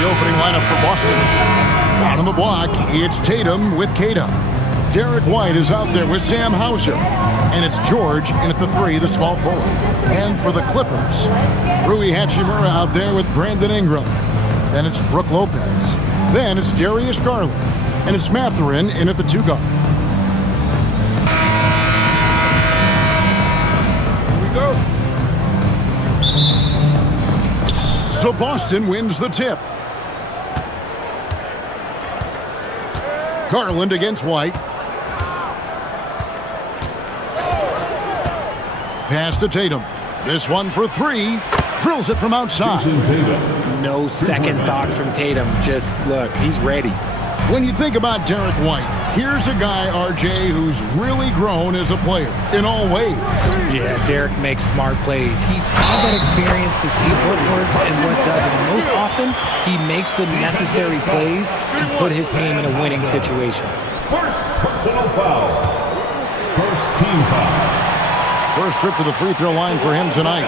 the opening lineup for Boston. Out on the block, it's Tatum with Kata. Derek White is out there with Sam Hauser. And it's George in at the 3, the small forward. And for the Clippers, Rui Hachimura out there with Brandon Ingram. Then it's Brook Lopez. Then it's Darius Garland. And it's Mathurin in at the 2 guard. Here we go. So Boston wins the tip. Garland against White. Pass to Tatum. This one for 3. Drills it from outside. No second thoughts from Tatum. Just look, he's ready. When you think about Derek White, here's a guy, RJ, who's really grown as a player in all ways. Yeah, Derek makes smart plays. He's had that experience to see what works and what doesn't. And most often, he makes the necessary plays to put his team in a winning situation. First personal foul. First team foul. First trip to the free throw line for him tonight.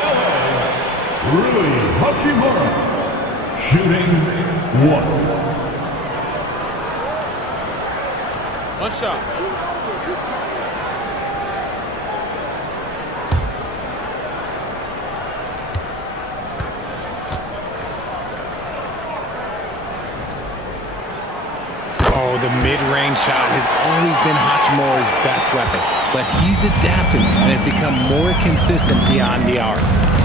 Rui Hachimura. Shooting 1. What's up? Oh, the mid-range shot has always been Hachimura's best weapon, but he's adapted and has become more consistent beyond the arc.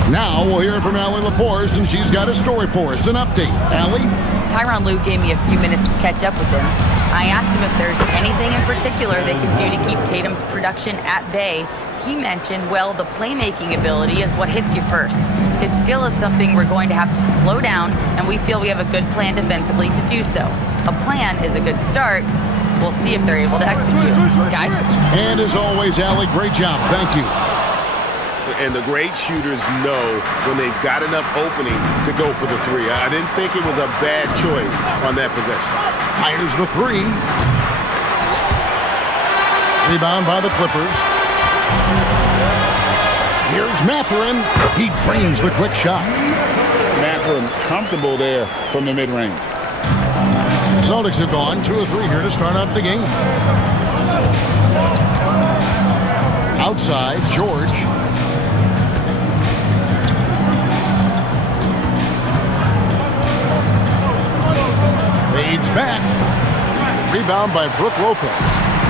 Now we'll hear from Allie LaForce, and she's got a story for us. An update. Allie? Tyronn Lue gave me a few minutes to catch up with him. I asked him if there's anything in particular they can do to keep Tatum's production at bay. He mentioned, well, the playmaking ability is what hits you first. His skill is something we're going to have to slow down, and we feel we have a good plan defensively to do so. A plan is a good start. We'll see if they're able to execute. Guys? And as always, Allie, great job. Thank you. And the great shooters know when they've got enough opening to go for the 3. I didn't think it was a bad choice on that possession. Fires the 3. Rebound by the Clippers. Here's Mathurin. He drains the quick shot. Mathurin comfortable there from the mid-range. The Celtics have gone 2 of 3 here to start out the game. Outside, George. Fades back. Rebound by Brook Lopez.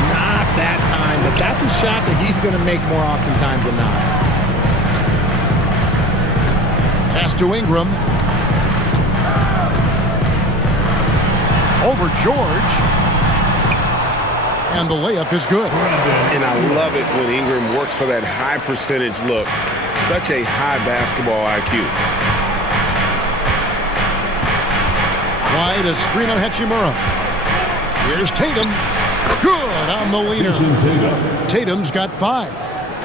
Not that time, but that's a shot that he's going to make more oftentimes than not. Pass to Ingram. Over George. And the layup is good. And I love it when Ingram works for that high percentage look. Such a high basketball IQ. Wide, a screen on Hachimura. Here's Tatum. Good on the leaner. Tatum's got 5.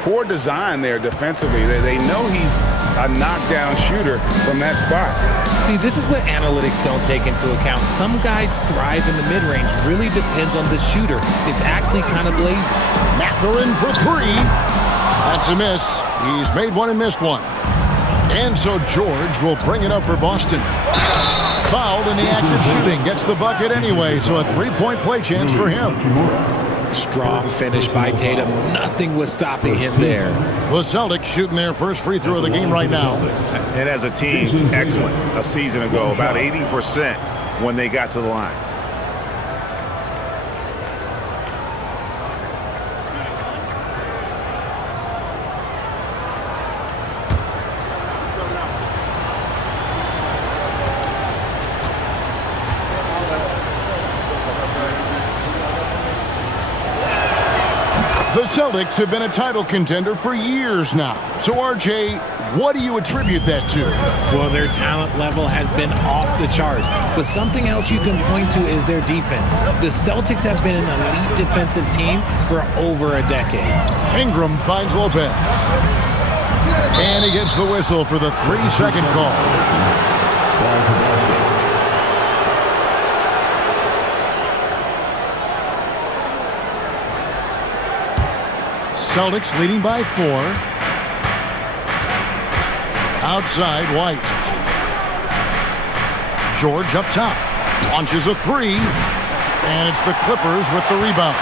Poor design there defensively. They know he's a knockdown shooter from that spot. See, this is what analytics don't take into account. Some guys thrive in the mid-range. Really depends on the shooter. It's actually kind of lazy. Mathurin for 3. That's a miss. He's made 1 and missed 1. And so George will bring it up for Boston. Fouled in the act of shooting. Gets the bucket anyway, so a 3-point play chance for him. Strong finish by Tatum. Nothing was stopping him there. The Celtics shooting their first free throw of the game right now. And as a team, excellent. A season ago, about 80% when they got to the line. The Celtics have been a title contender for years now. So, RJ, what do you attribute that to? Well, their talent level has been off the charts. But something else you can point to is their defense. The Celtics have been an elite defensive team for over a decade. Ingram finds Lopez. And he gets the whistle for the 3-second call. Celtics leading by 4. Outside, White. George up top. Launches a three. And it's the Clippers with the rebound.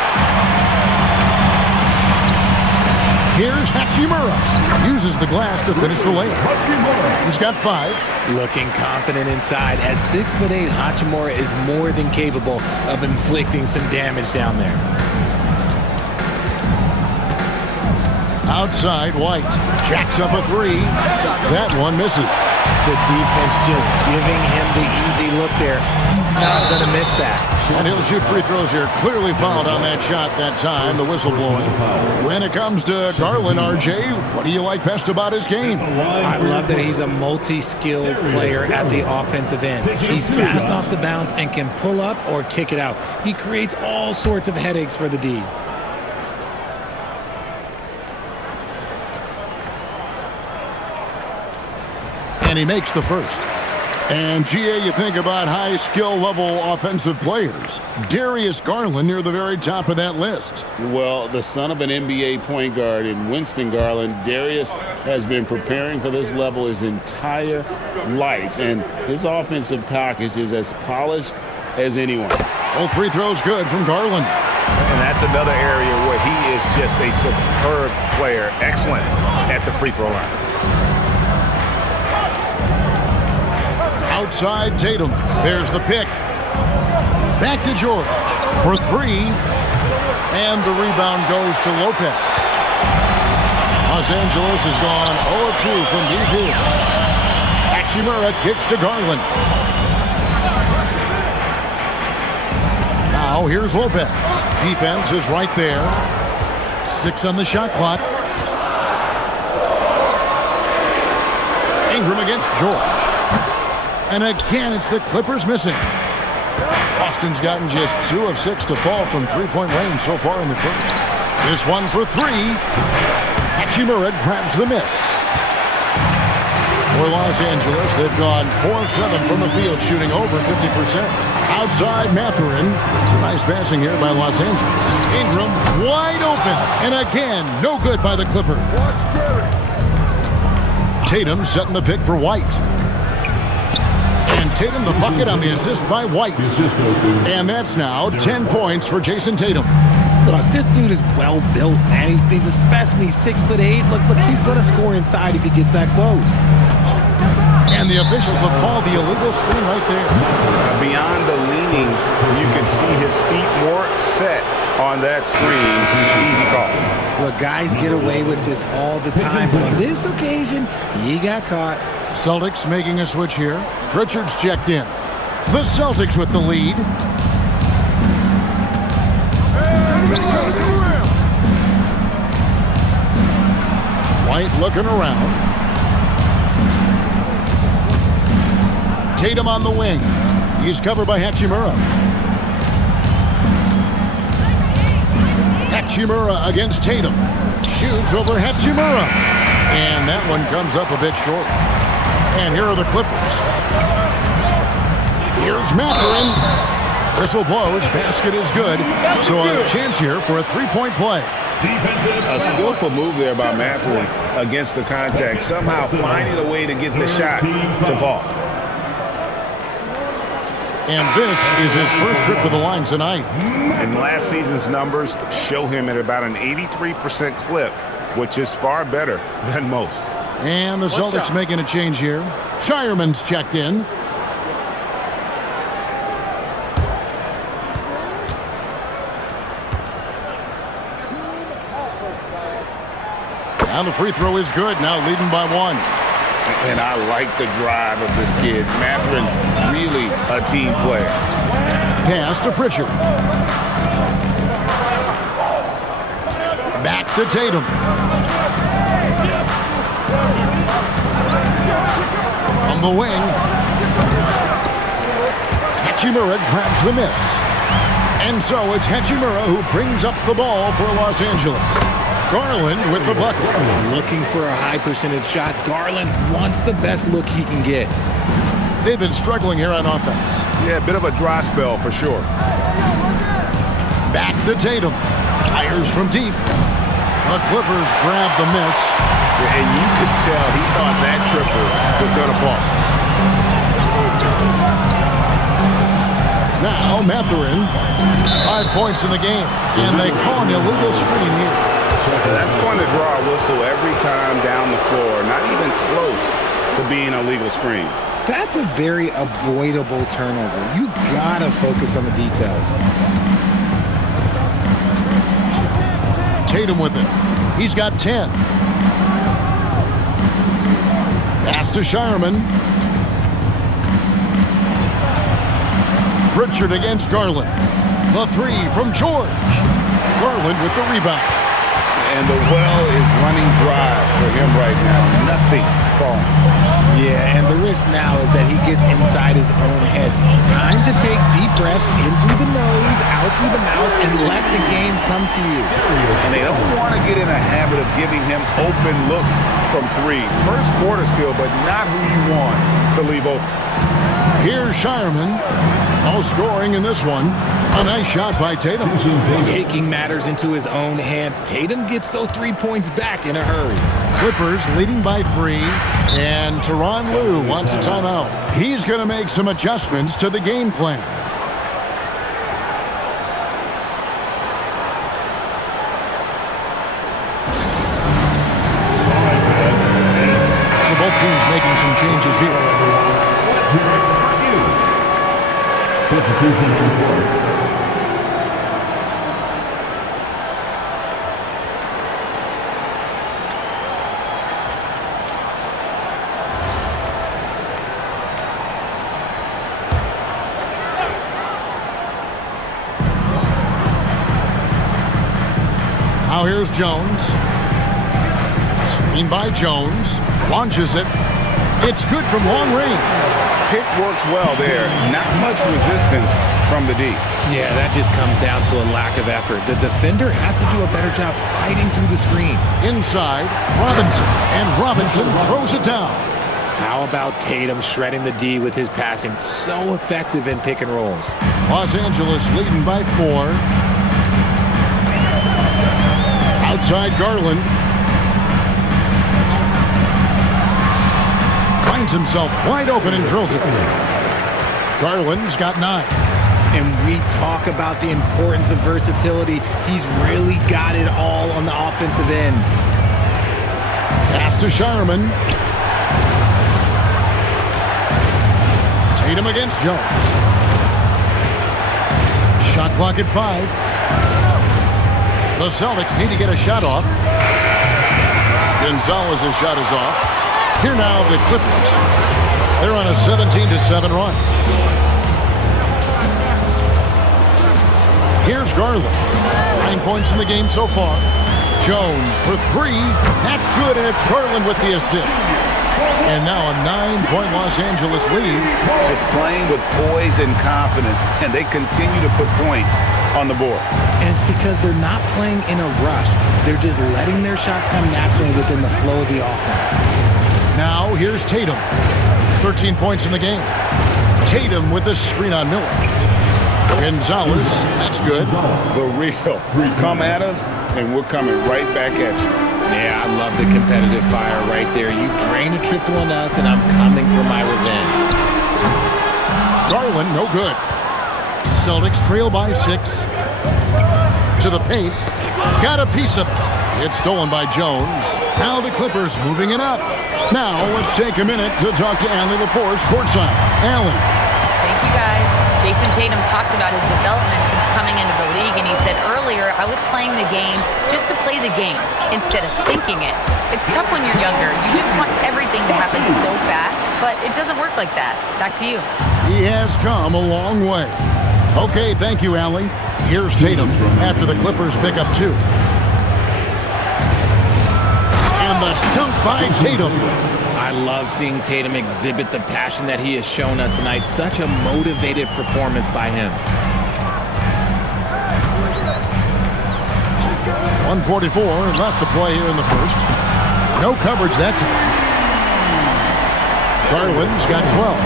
Here's Hachimura. Uses the glass to finish the layup. He's got 5. Looking confident inside. At 6'8", Hachimura is more than capable of inflicting some damage down there. Outside, White jacks up a 3. That one misses. The defense just giving him the easy look there. He's not going to miss that. And he'll shoot free throws here. Clearly fouled on that shot that time. The whistle blowing. When it comes to Garland, RJ, what do you like best about his game? I love that he's a multi-skilled player at the offensive end. He's fast off the bounce and can pull up or kick it out. He creates all sorts of headaches for the D. And he makes the first. And, GA, you think about high skill level offensive players. Darius Garland near the very top of that list. Well, the son of an NBA point guard in Winston Garland, Darius has been preparing for this level his entire life. And his offensive package is as polished as anyone. All free throws good from Garland. And that's another area where he is just a superb player. Excellent at the free throw line. Outside Tatum. There's the pick. Back to George for 3. And the rebound goes to Lopez. Los Angeles has gone 0-2 from deep. Hachimura kicks to Garland. Now here's Lopez. Defense is right there. 6 on the shot clock. Ingram against George. And again, it's the Clippers missing. Boston's gotten just 2 of 6 to fall from three-point range so far in the first. This one for 3. Hachimura grabs the miss. For Los Angeles, they've gone 4 of 7 from the field, shooting over 50%. Outside Mathurin. Nice passing here by Los Angeles. Ingram wide open. And again, no good by the Clippers. Tatum setting the pick for White. And Tatum the bucket on the assist by White. And that's now 10 points for Jason Tatum. Look, this dude is well built, man. He's a specimen. He's 6'8". Look, he's going to score inside if he gets that close. And the officials have called the illegal screen right there. Beyond the leaning, you can see his feet more set on that screen. Easy call. Look, guys get away with this all the time, but on this occasion, he got caught. Celtics making a switch here. Pritchard's checked in. The Celtics with the lead. White looking around. Tatum on the wing. He's covered by Hachimura. Hachimura against Tatum. Shoots over Hachimura. And that one comes up a bit short. And here are the Clippers. Here's Mathurin. Whistle blows. Basket is good. So a chance here for a three-point play. A skillful move there by Mathurin against the contact. Somehow finding a way to get the shot to fall. And this is his first trip to the line tonight. And last season's numbers show him at about an 83% clip, which is far better than most. And the Celtics making a change here. Shireman's checked in. And the free throw is good, now leading by 1. And I like the drive of this kid. Mathurin, really a team player. Pass to Pritchard. Back to Tatum. From the wing. Hachimura grabs the miss. And so it's Hachimura who brings up the ball for Los Angeles. Garland with the bucket. Looking for a high percentage shot. Garland wants the best look he can get. They've been struggling here on offense. Yeah, a bit of a dry spell for sure. Back to Tatum. Fires from deep. The Clippers grab the miss. And you could tell he thought that triple was going to fall. Now Matherin, 5 points in the game, and they call an illegal screen here. That's going to draw a whistle every time down the floor. Not even close to being a legal screen. That's a very avoidable turnover. You gotta focus on the details. Tatum with it. He's got 10. Pass to Shireman. Pritchard against Garland. The three from George. Garland with the rebound. And the well is running dry for him right now. Nothing falling. Yeah, and the risk now is that he gets inside his own head. Time to take deep breaths in through the nose, out through the mouth, and let the game come to you. And they don't want to get in a habit of giving him open looks from three. First quarter still, but not who you want to leave open. Here's Shireman. No scoring in this one. A nice shot by Tatum. Taking matters into his own hands, Tatum gets those 3 points back in a hurry. Clippers leading by 3, and Tyronn Lue wants a timeout. He's going to make some adjustments to the game plan. So both teams making some changes here. Substitution report. Now here's Jones. Screen by Jones. Launches it. It's good from long range. Pick works well there. Not much resistance from the D. Yeah, that just comes down to a lack of effort. The defender has to do a better job fighting through the screen. Inside, Robinson. And Robinson throws it down. How about Tatum shredding the D with his passing? So effective in pick and rolls. Los Angeles leading by 4. Outside Garland. Finds himself wide open and drills it. Garland's got 9. And we talk about the importance of versatility. He's really got it all on the offensive end. Pass to Shireman. Tatum against Jones. Shot clock at 5. The Celtics need to get a shot off. Gonzalez's shot is off. Here now the Clippers. They're on a 17-7 run. Here's Garland. 9 points in the game so far. Jones for 3. That's good, and it's Garland with the assist. And now a 9-point Los Angeles lead. Just playing with poise and confidence, and they continue to put points on the board. And it's because they're not playing in a rush. They're just letting their shots come naturally within the flow of the offense. Now here's Tatum. 13 points in the game. Tatum with the screen on Miller. Gonzalez, that's good. The real. Come at us, and we're coming right back at you. Yeah, I love the competitive fire right there. You drain a triple on us, and I'm coming for my revenge. Garland, no good. Celtics trail by 6. To the paint. Got a piece of it. It's stolen by Jones. Now the Clippers moving it up. Now let's take a minute to talk to Allie LaForce courtside. Allie. Thank you, guys. Jason Tatum talked about his development since coming into the league, and he said earlier, I was playing the game just to play the game instead of thinking it. It's tough when you're younger. You just want everything to happen so fast, but it doesn't work like that. Back to you. He has come a long way. Okay, thank you, Allie. Here's Tatum after the Clippers pick up 2. And the dunk by Tatum. I love seeing Tatum exhibit the passion that he has shown us tonight. Such a motivated performance by him. 1:44 left to play here in the first. No coverage that time. Garland's got 12.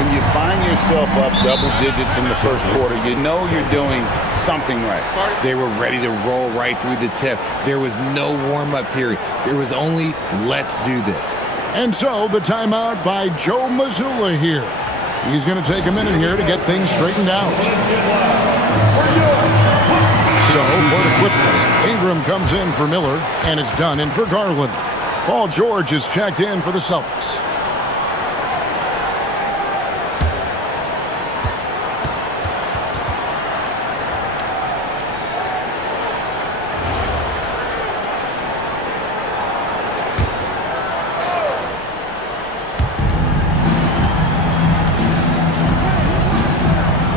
When you find yourself up double digits in the first quarter, you know you're doing something right. They were ready to roll right through the tip. There was no warm-up period. There was only, let's do this. And so the timeout by Joe Mazzulla here. He's going to take a minute here to get things straightened out. So for the Clippers, Ingram comes in for Miller, and it's done in for Garland. Paul George is checked in for the Celtics.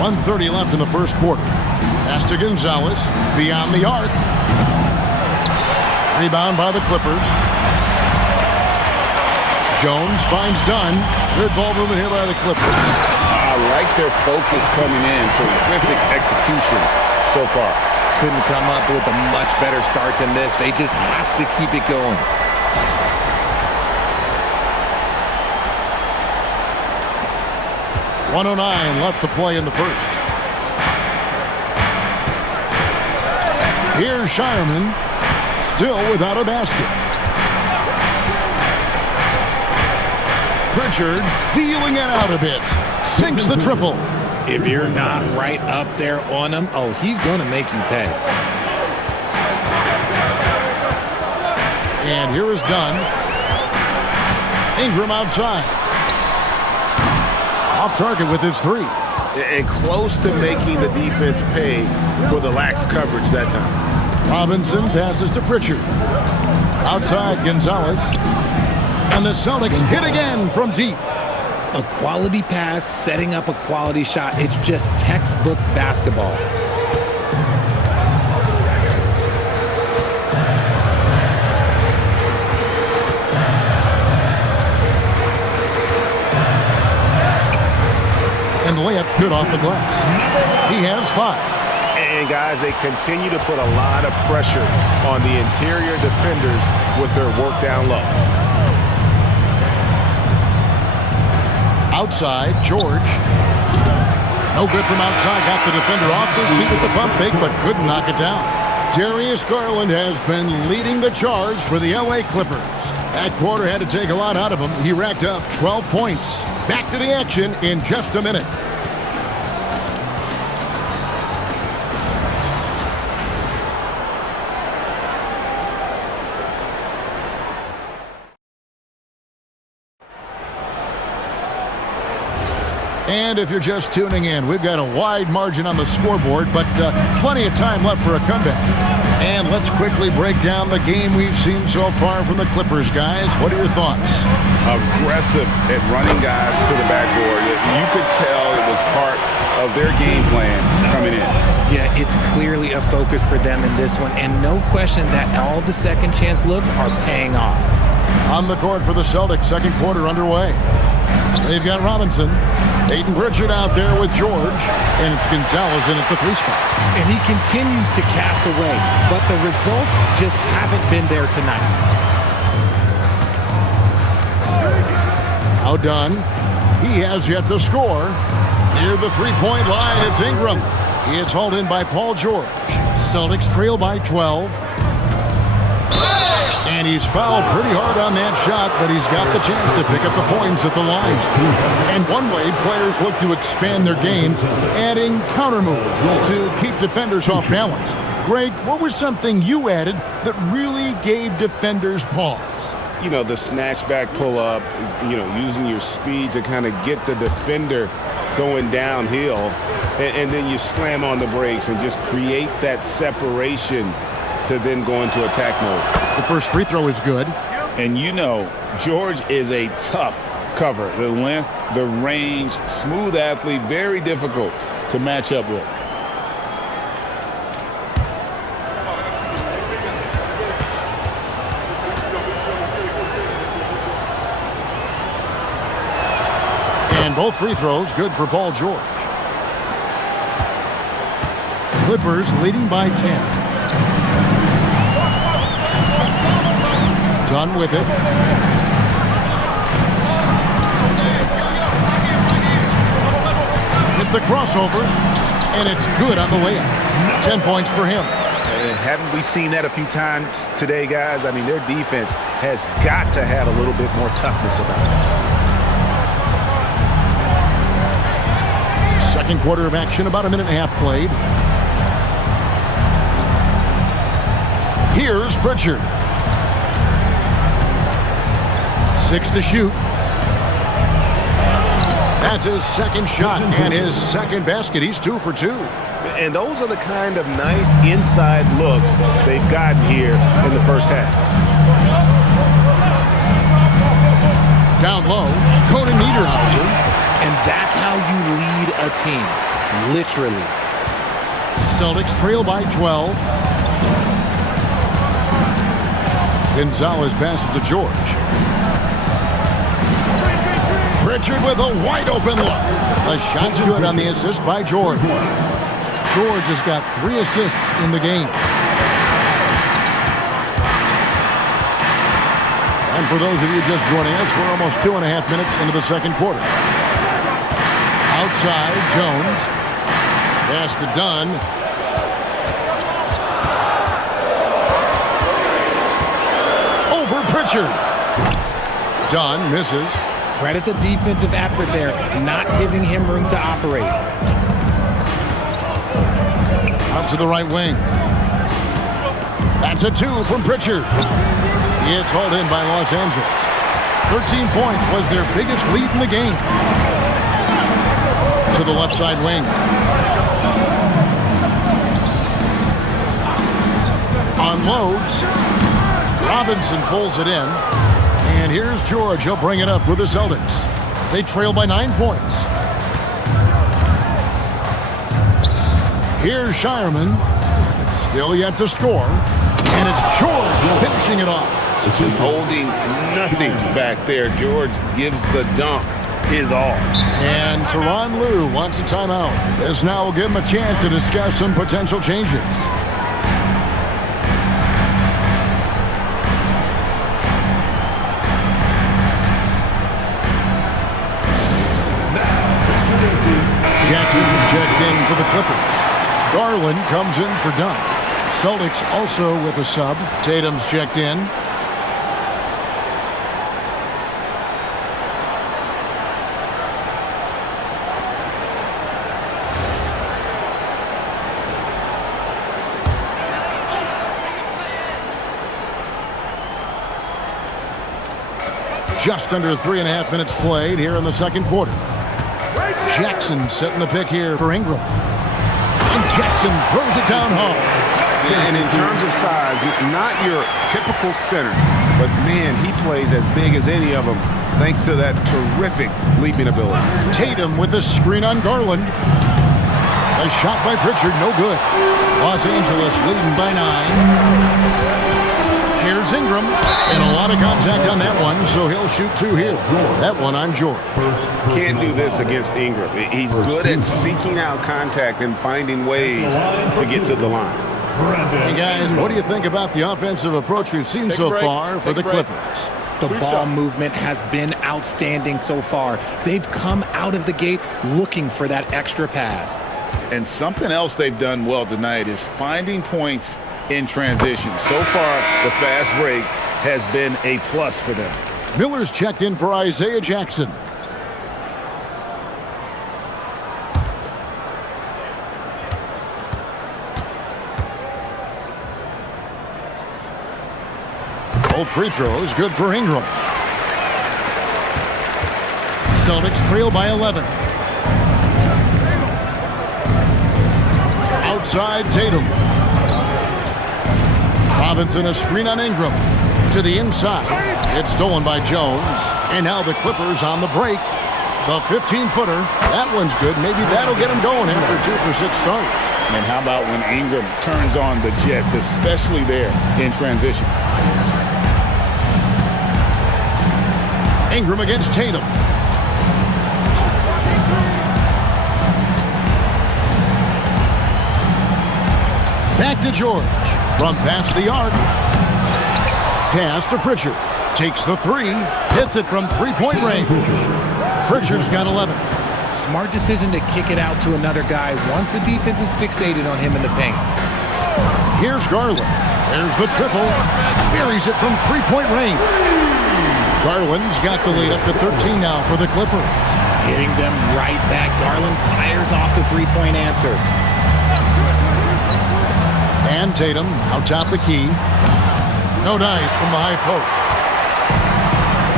.130 left in the first quarter. Pass to Gonzalez, beyond the arc. Rebound by the Clippers. Jones finds Dunn. Good ball movement here by the Clippers. I like their focus coming in. Terrific execution so far. Couldn't come up with a much better start than this. They just have to keep it going. .109 left to play in the first. Here's Shireman, still without a basket. Pritchard feeling it out a bit. Sinks the triple. If you're not right up there on him, oh, he's going to make you pay. And here is Dunn. Ingram outside. Off target with his three. And close to making the defense pay for the lax coverage that time. Robinson passes to Pritchard. Outside Gonzalez. And the Celtics hit again from deep. A quality pass, setting up a quality shot. It's just textbook basketball. And the layup's good off the glass. He has 5. And guys, they continue to put a lot of pressure on the interior defenders with their work down low. Outside, George. No good from outside. Got the defender off his feet with the pump fake, but couldn't knock it down. Darius Garland has been leading the charge for the LA Clippers. That quarter had to take a lot out of him. He racked up 12 points. Back to the action in just a minute. And if you're just tuning in, we've got a wide margin on the scoreboard, but plenty of time left for a comeback. And let's quickly break down the game we've seen so far from the Clippers, guys. What are your thoughts? Aggressive at running guys to the backboard. You could tell it was part of their game plan coming in. Yeah, it's clearly a focus for them in this one, and no question that all the second chance looks are paying off. On the court for the Celtics, second quarter underway. They've got Robinson. Peyton Pritchard out there with George, and it's Gonzalez in at the 3 spot. And he continues to cast away, but the results just haven't been there tonight. Now done. He has yet to score. Near the 3-point line, it's Ingram. It's hauled in by Paul George. Celtics trail by 12. And he's fouled pretty hard on that shot, but he's got the chance to pick up the points at the line. And one way players look to expand their game, adding counter moves to keep defenders off balance. Greg, what was something you added that really gave defenders pause? You know, the snatch back pull up, using your speed to kind of get the defender going downhill, and then you slam on the brakes and just create that separation to then go into attack mode. The first free throw is good. And George is a tough cover. The length, the range, smooth athlete, very difficult to match up with. And both free throws good for Paul George. Clippers leading by 10. Done with it. With the crossover, and it's good on the layup. 10 points for him. And haven't we seen that a few times today, guys? I mean, their defense has got to have a little bit more toughness about it. Second quarter of action, about a minute and a half played. Here's Pritchard. 6 to shoot. That's his second shot and his second basket. He's 2 for 2. And those are the kind of nice inside looks they've gotten here in the first half. Down low, Conan Niederhauser. And that's how you lead a team, literally. Celtics trail by 12. Gonzalez passes to George. Pritchard with a wide open look. The shot's good on the assist by George. George has got 3 assists in the game. And for those of you just joining us, we're almost 2.5 minutes into the second quarter. Outside, Jones. Pass to Dunn. Over Pritchard. Dunn misses. Credit the defensive effort there, not giving him room to operate. Out to the right wing. That's a 2 from Pritchard. It's hauled in by Los Angeles. 13 points was their biggest lead in the game. To the left side wing. Unloads. Robinson pulls it in. And here's George. He'll bring it up for the Celtics. They trail by 9 points. Here's Shireman. Still yet to score. And it's George finishing it off. Holding nothing back there. George gives the dunk his all. And Tyronn Lue wants a timeout. This now will give him a chance to discuss some potential changes. Jackson's checked in for the Clippers. Garland comes in for Dunn. Celtics also with a sub. Tatum's checked in. Just under 3.5 minutes played here in the second quarter. Jackson setting the pick here for Ingram. And Jackson throws it down home. And in terms of size, not your typical center, but man, he plays as big as any of them thanks to that terrific leaping ability. Tatum with the screen on Garland. A shot by Pritchard, no good. Los Angeles leading by 9. Here's Ingram, and a lot of contact on that one, so he'll shoot 2 here. That one on George. Can't do this against Ingram. He's good at seeking out contact and finding ways to get to the line. Hey guys, what do you think about the offensive approach we've seen so far for the Clippers? The ball movement has been outstanding so far. They've come out of the gate looking for that extra pass. And something else they've done well tonight is finding points in transition. So far, the fast break has been a plus for them. Miller's checked in for Isaiah Jackson. Both free throws good for Ingram. Celtics trail by 11. Outside Tatum. Robinson a screen on Ingram. To the inside. It's stolen by Jones. And now the Clippers on the break. The 15-footer. That one's good. Maybe that'll get him going after a 2-for-6 start. And how about when Ingram turns on the Jets, especially there in transition? Ingram against Tatum. Back to George. From past the arc. Pass to Pritchard. Takes the 3. Hits it from 3-point range. Pritchard's got 11. Smart decision to kick it out to another guy once the defense is fixated on him in the paint. Here's Garland. There's the triple. Buries it from 3-point range. Garland's got the lead up to 13 now for the Clippers. Hitting them right back. Garland fires off the three-point answer. And Tatum out top the key. No dice from the high post.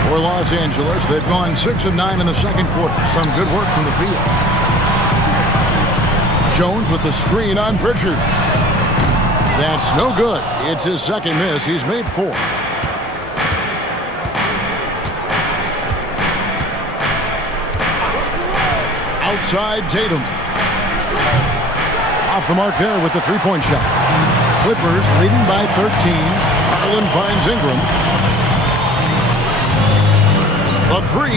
For Los Angeles, they've gone 6 of 9 in the second quarter. Some good work from the field. Jones with the screen on Pritchard. That's no good. It's his second miss. He's made 4. Outside Tatum. Off the mark there with the three-point shot. Clippers leading by 13. Garland finds Ingram. The 3.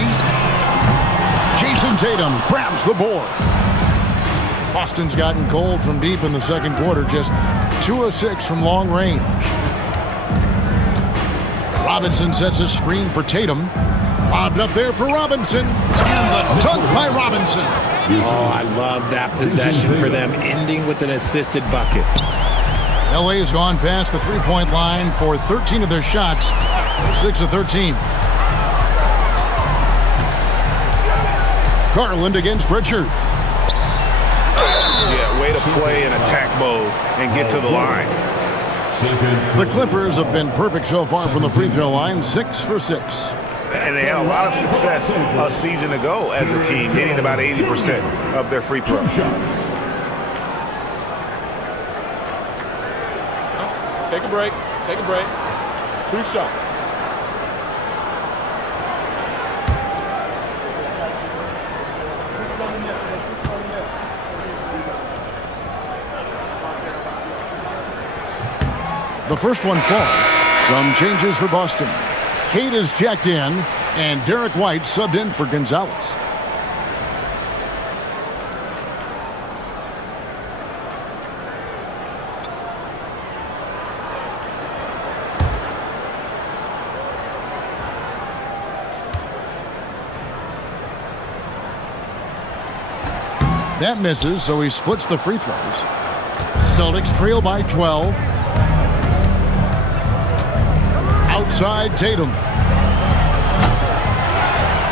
Jason Tatum grabs the board. Boston's gotten cold from deep in the second quarter. Just 2 of 6 from long range. Robinson sets a screen for Tatum. Lobbed up there for Robinson. And the dunk by Robinson. Oh, I love that possession for them, ending with an assisted bucket. LA has gone past the three-point line for 13 of their shots. 6 of 13. Garland against Pritchard. Yeah, way to play in attack mode and get to the line. The Clippers have been perfect so far from the free throw line. 6 for 6. And they had a lot of success a season ago as a team, hitting about 80% of their free throws. Take a break. Take a break. 2 shots. The first one falls. Some changes for Boston. Cade is checked in, and Derek White subbed in for Gonzalez. That misses, so he splits the free throws. Celtics trail by 12. Outside Tatum.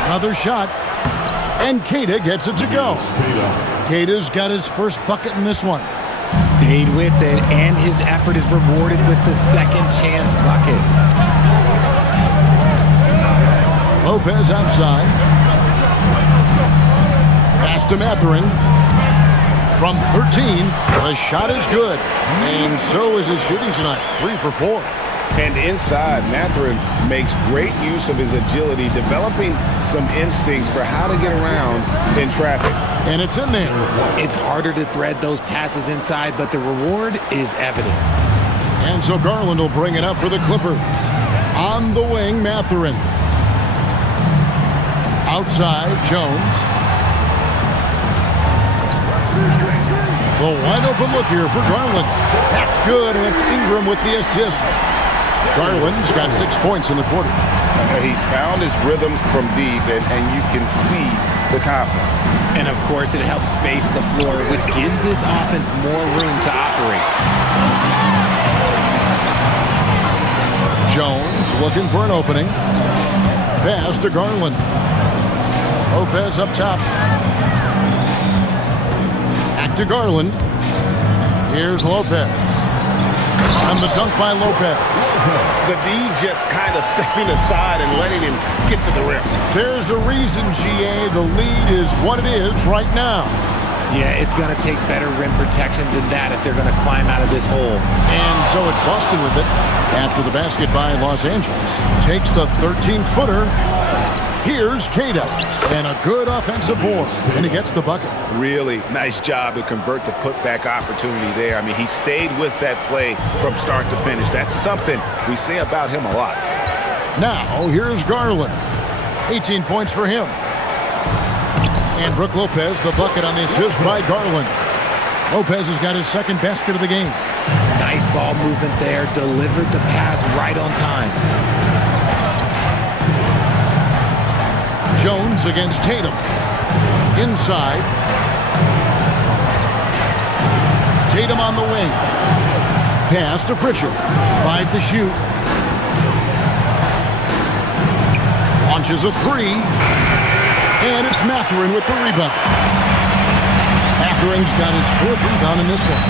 Another shot. And Keita gets it to go. Keita's got his first bucket in this one. Stayed with it, and his effort is rewarded with the second chance bucket. Lopez outside. Pass to Mathurin. From 13, the shot is good. And so is his shooting tonight. 3 for 4. And inside, Mathurin makes great use of his agility, developing some instincts for how to get around in traffic. And it's in there. It's harder to thread those passes inside, but the reward is evident. And so Garland will bring it up for the Clippers. On the wing, Mathurin. Outside, Jones. The wide open look here for Garland. That's good, and it's Ingram with the assist. Garland's got 6 points in the quarter. He's found his rhythm from deep, and you can see the confidence. And, of course, it helps space the floor, which gives this offense more room to operate. Jones looking for an opening. Pass to Garland. Lopez up top. Back to Garland. Here's Lopez. And the dunk by Lopez. The D just kind of stepping aside and letting him get to the rim. There's a reason, GA. The lead is what it is right now. Yeah, it's going to take better rim protection than that if they're going to climb out of this hole. And so it's Boston with it. After the basket by Los Angeles. Takes the 13-footer. Here's Keita. And a good offensive board. And he gets the bucket. Really nice job to convert the putback opportunity there. I mean, he stayed with that play from start to finish. That's something we say about him a lot. Now, here's Garland. 18 points for him. And Brook Lopez, the bucket on the assist by Garland. Lopez has got his second basket of the game. Nice ball movement there. Delivered the pass right on time. Jones against Tatum. Inside. Tatum on the wing. Pass to Pritchard. 5 to shoot. Launches a 3. And it's Mathurin with the rebound. Mathurin's got his 4th rebound in this one.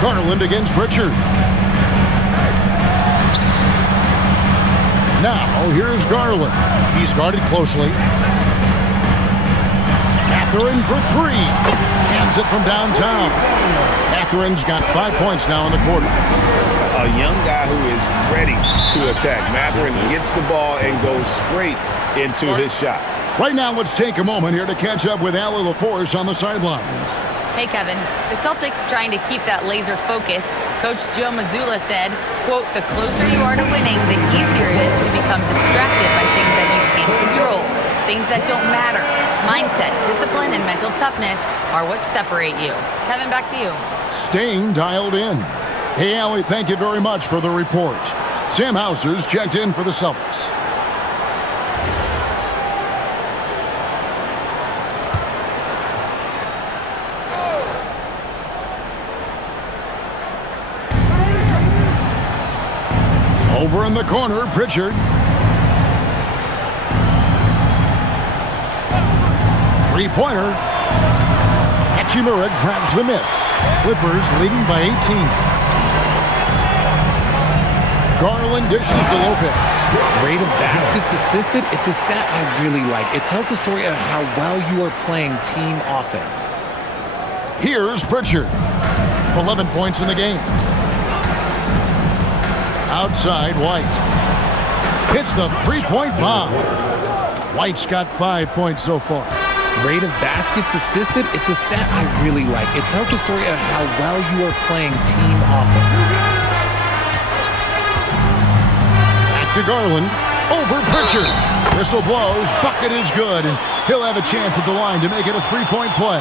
Garland against Pritchard. Now, here's Garland. He's guarded closely. Mathurin for 3. Hands it from downtown. Mathurin's got 5 points now in the quarter. A young guy who is ready to attack. Mathurin gets the ball and goes straight into his shot. Right now, let's take a moment here to catch up with Allie LaForce on the sidelines. Hey, Kevin. The Celtics trying to keep that laser focus. Coach Joe Mazzulla said, quote, "The closer you are to winning, the easier it is to become distracted by things that you can't control, things that don't matter. Mindset, discipline, and mental toughness are what separate you." Kevin, back to you. Staying dialed in. Hey, Allie, thank you very much for the report. Sam Hauser's checked in for the Celtics. Over in the corner, Pritchard. Three-pointer. Hachimura grabs the miss. Clippers leading by 18. Garland dishes to Lopez. Rate of baskets assisted, it's a stat I really like. It tells the story of how well you are playing team offense. Here's Pritchard. 11 points in the game. Outside, White. Hits the three-point bomb. White's got 5 points so far. Rate of baskets assisted, it's a stat I really like. It tells the story of how well you are playing team offense. Back to Garland. Over Pritchard. Whistle blows. Bucket is good, and he'll have a chance at the line to make it a three-point play.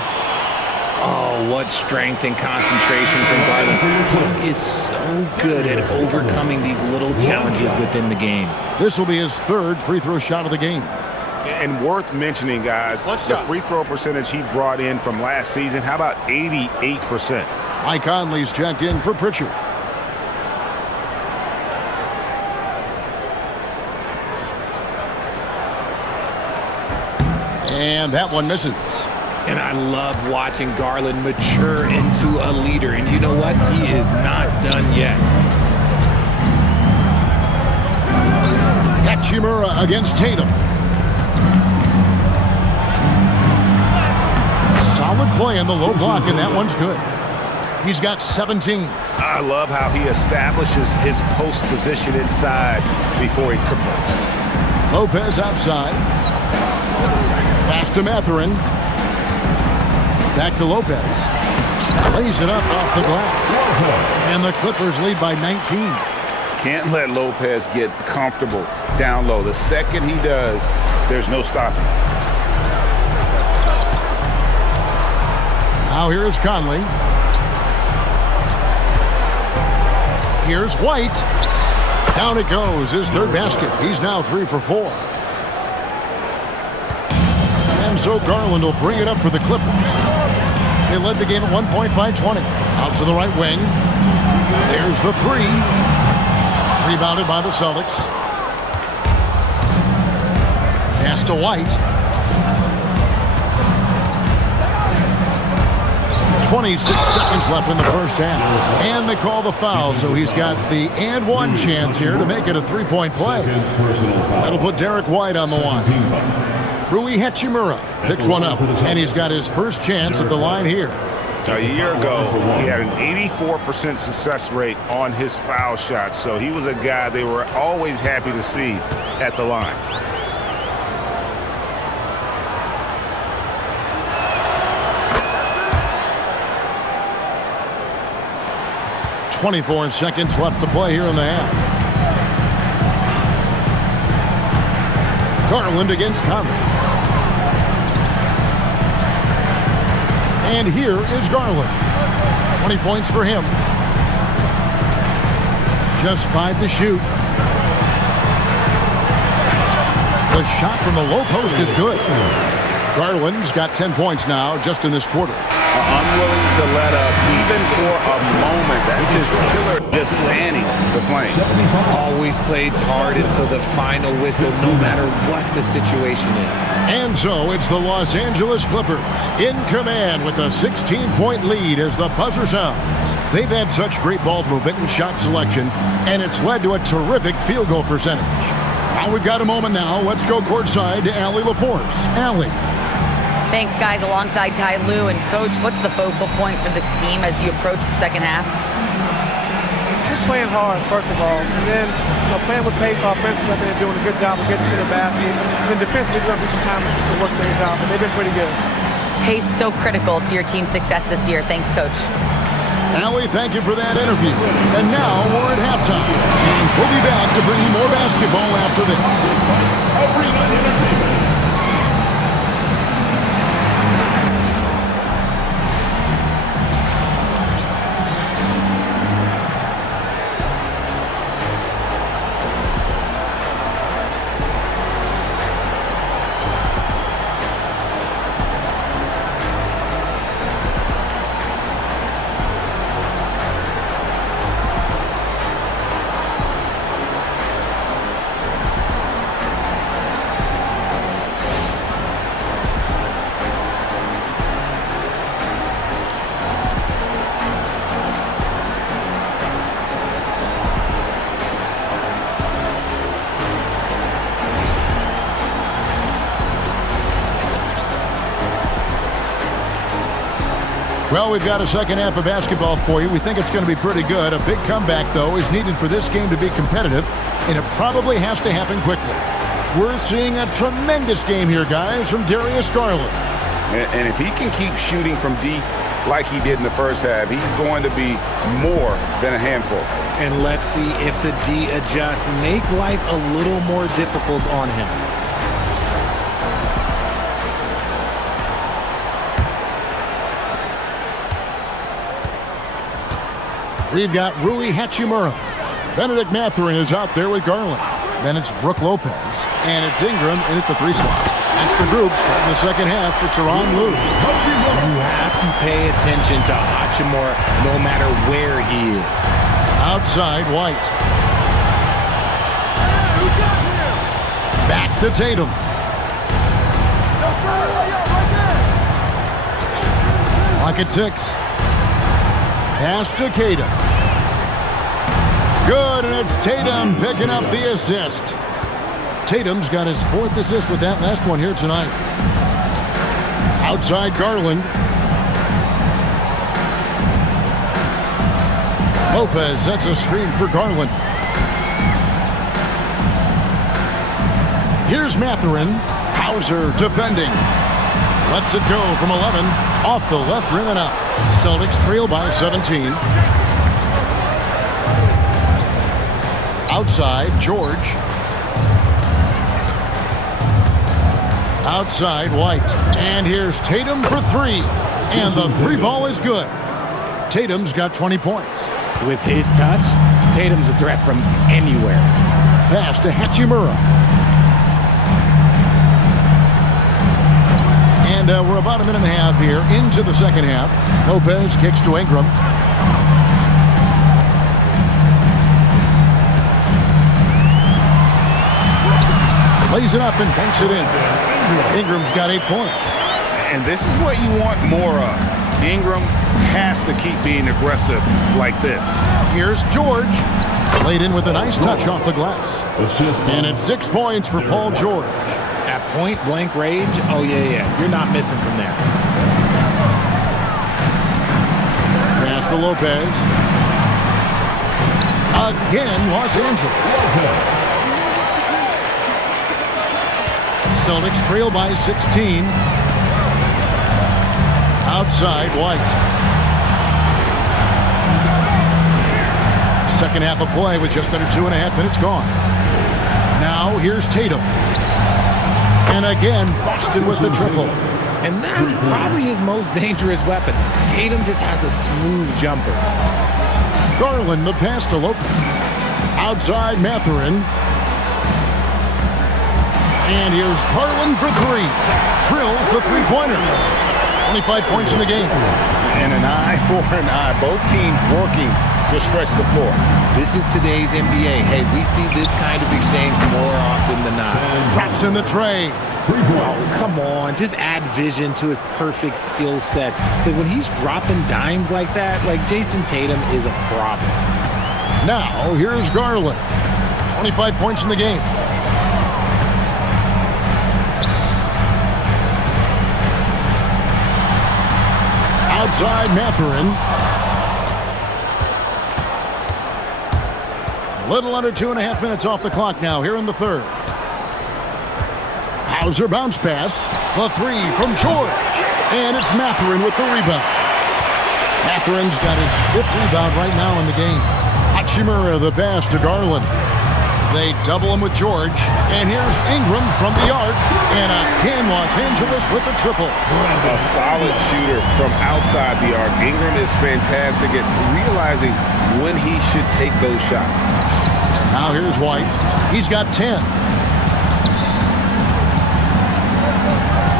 Oh, what strength and concentration from Garland. He is so good at overcoming these little challenges within the game. This will be his 3rd free throw shot of the game. And worth mentioning, guys, the free throw percentage he brought in from last season, how about 88%? Mike Conley's checked in for Pritchard. And that one misses. And I love watching Garland mature into a leader. And you know what? He is not done yet. Hachimura against Tatum. Solid play in the low block, and that one's good. He's got 17. I love how he establishes his post position inside before he converts. Lopez outside. Pass to Mathurin. Back to Lopez. Lays it up off the glass. And the Clippers lead by 19. Can't let Lopez get comfortable down low. The second he does, there's no stopping. Now here's Conley. Here's White. Down it goes. His 3rd basket. He's now 3 for 4. And so Garland will bring it up for the Clippers. They led the game at 1 point by 20. Out to the right wing. There's the 3. Rebounded by the Celtics. Pass to White. 26 seconds left in the first half. And they call the foul, so he's got the and one chance here to make it a three-point play. That'll put Derek White on the line. Rui Hachimura picks one up, and he's got his first chance at the line here. A year ago, he had an 84% success rate on his foul shots, so he was a guy they were always happy to see at the line. 24 seconds left to play here in the half. Garland against Conley. And here is Garland. 20 points for him. Just 5 to shoot. The shot from the low post is good. Garland's got 10 points now just in this quarter. Unwilling to let up even for a moment. That's his killer, just fanning the flame. Always plays hard until the final whistle, no matter what the situation is. And so it's the Los Angeles Clippers in command with a 16-point lead as the buzzer sounds. They've had such great ball movement and shot selection, and it's led to a terrific field goal percentage. Now we've got a moment now. Let's go courtside to Allie LaForce. Allie. Thanks, guys, alongside Ty Lue. And, Coach, what's the focal point for this team as you approach the second half? Just playing hard, first of all. And then, playing with pace offensively. They've been doing a good job of getting to the basket. And then defensively, just have some time to work things out. But they've been pretty good. Pace so critical to your team's success this year. Thanks, Coach. Allie, thank you for that interview. And now we're at halftime. And we'll be back to bring you more basketball after this. Well, we've got a second half of basketball for you. We think it's going to be pretty good. A big comeback, though, is needed for this game to be competitive, and it probably has to happen quickly. We're seeing a tremendous game here, guys, from Darius Garland. And if he can keep shooting from deep like he did in the first half, he's going to be more than a handful. And let's see if the D adjusts, make life a little more difficult on him. We've got Rui Hachimura. Benedict Mathurin is out there with Garland. Then it's Brook Lopez. And it's Ingram in at the 3 slot. That's the group starting the second half for Tyronn Lue. You have to pay attention to Hachimura no matter where he is. Outside, White. Back to Tatum. Clock at 6. Pass to Keita. Good, and it's Tatum picking up the assist. Tatum's got his 4th assist with that last one here tonight. Outside Garland. Lopez sets a screen for Garland. Here's Mathurin. Hauser defending. Lets it go from 11. Off the left rim and out. Celtics trail by 17. Outside, George. Outside, White. And here's Tatum for 3. And the 3 ball is good. Tatum's got 20 points. With his touch, Tatum's a threat from anywhere. Pass to Hachimura. And we're about a minute and a half here into the second half. Lopez kicks to Ingram. Lays it up and banks it in. Ingram's got 8 points. And this is what you want more of. Ingram has to keep being aggressive like this. Here's George. Played in with a nice touch off the glass. And it's 6 points for Paul George. At point-blank range, oh, yeah. You're not missing from there. Pass to Lopez. Again, Los Angeles. Celtics trail by 16. Outside, White. Second half of play with just under 2.5 minutes gone. Now here's Tatum. And again, Boston with the triple. And that's probably his most dangerous weapon. Tatum just has a smooth jumper. Garland, the pass to Lopez. Outside, Mathurin. And here's Garland for three. Drills the three-pointer. 25 points in the game. And an eye for an eye. Both teams working to stretch the floor. This is today's NBA. Hey, we see this kind of exchange more often than not. Drops in the tray. Oh, come on. Just add vision to his perfect skill set. Like when he's dropping dimes like that, like Jason Tatum is a problem. Now, here's Garland. 25 points in the game. Outside Mathurin. A little under 2.5 minutes off the clock now here in the third. Hauser bounce pass. The three from George. And it's Mathurin with the rebound. Mathurin's got his 5th rebound right now in the game. Hachimura the pass to Garland. They double him with George. And here's Ingram from the arc. And again, Los Angeles with the triple. A solid shooter from outside the arc. Ingram is fantastic at realizing when he should take those shots. Now here's White. He's got 10.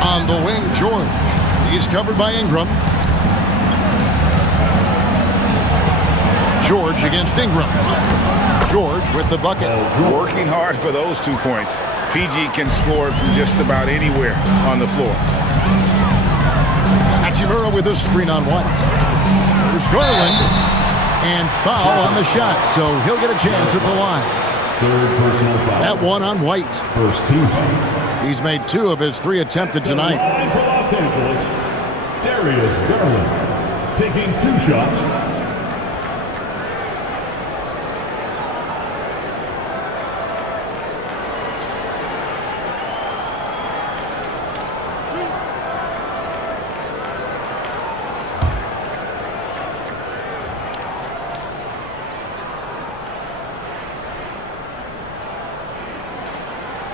On the wing, George. He's covered by Ingram. George against Ingram. George with the bucket. Working hard for those 2 points. PG can score from just about anywhere on the floor. Hachimura with a screen on White. There's Garland. And foul on the shot, so he'll get a chance at the line. Third personal foul. That one on White. First team foul. He's made 2 of his 3 attempted tonight. Line for Los Angeles, Darius Garland, taking 2 shots.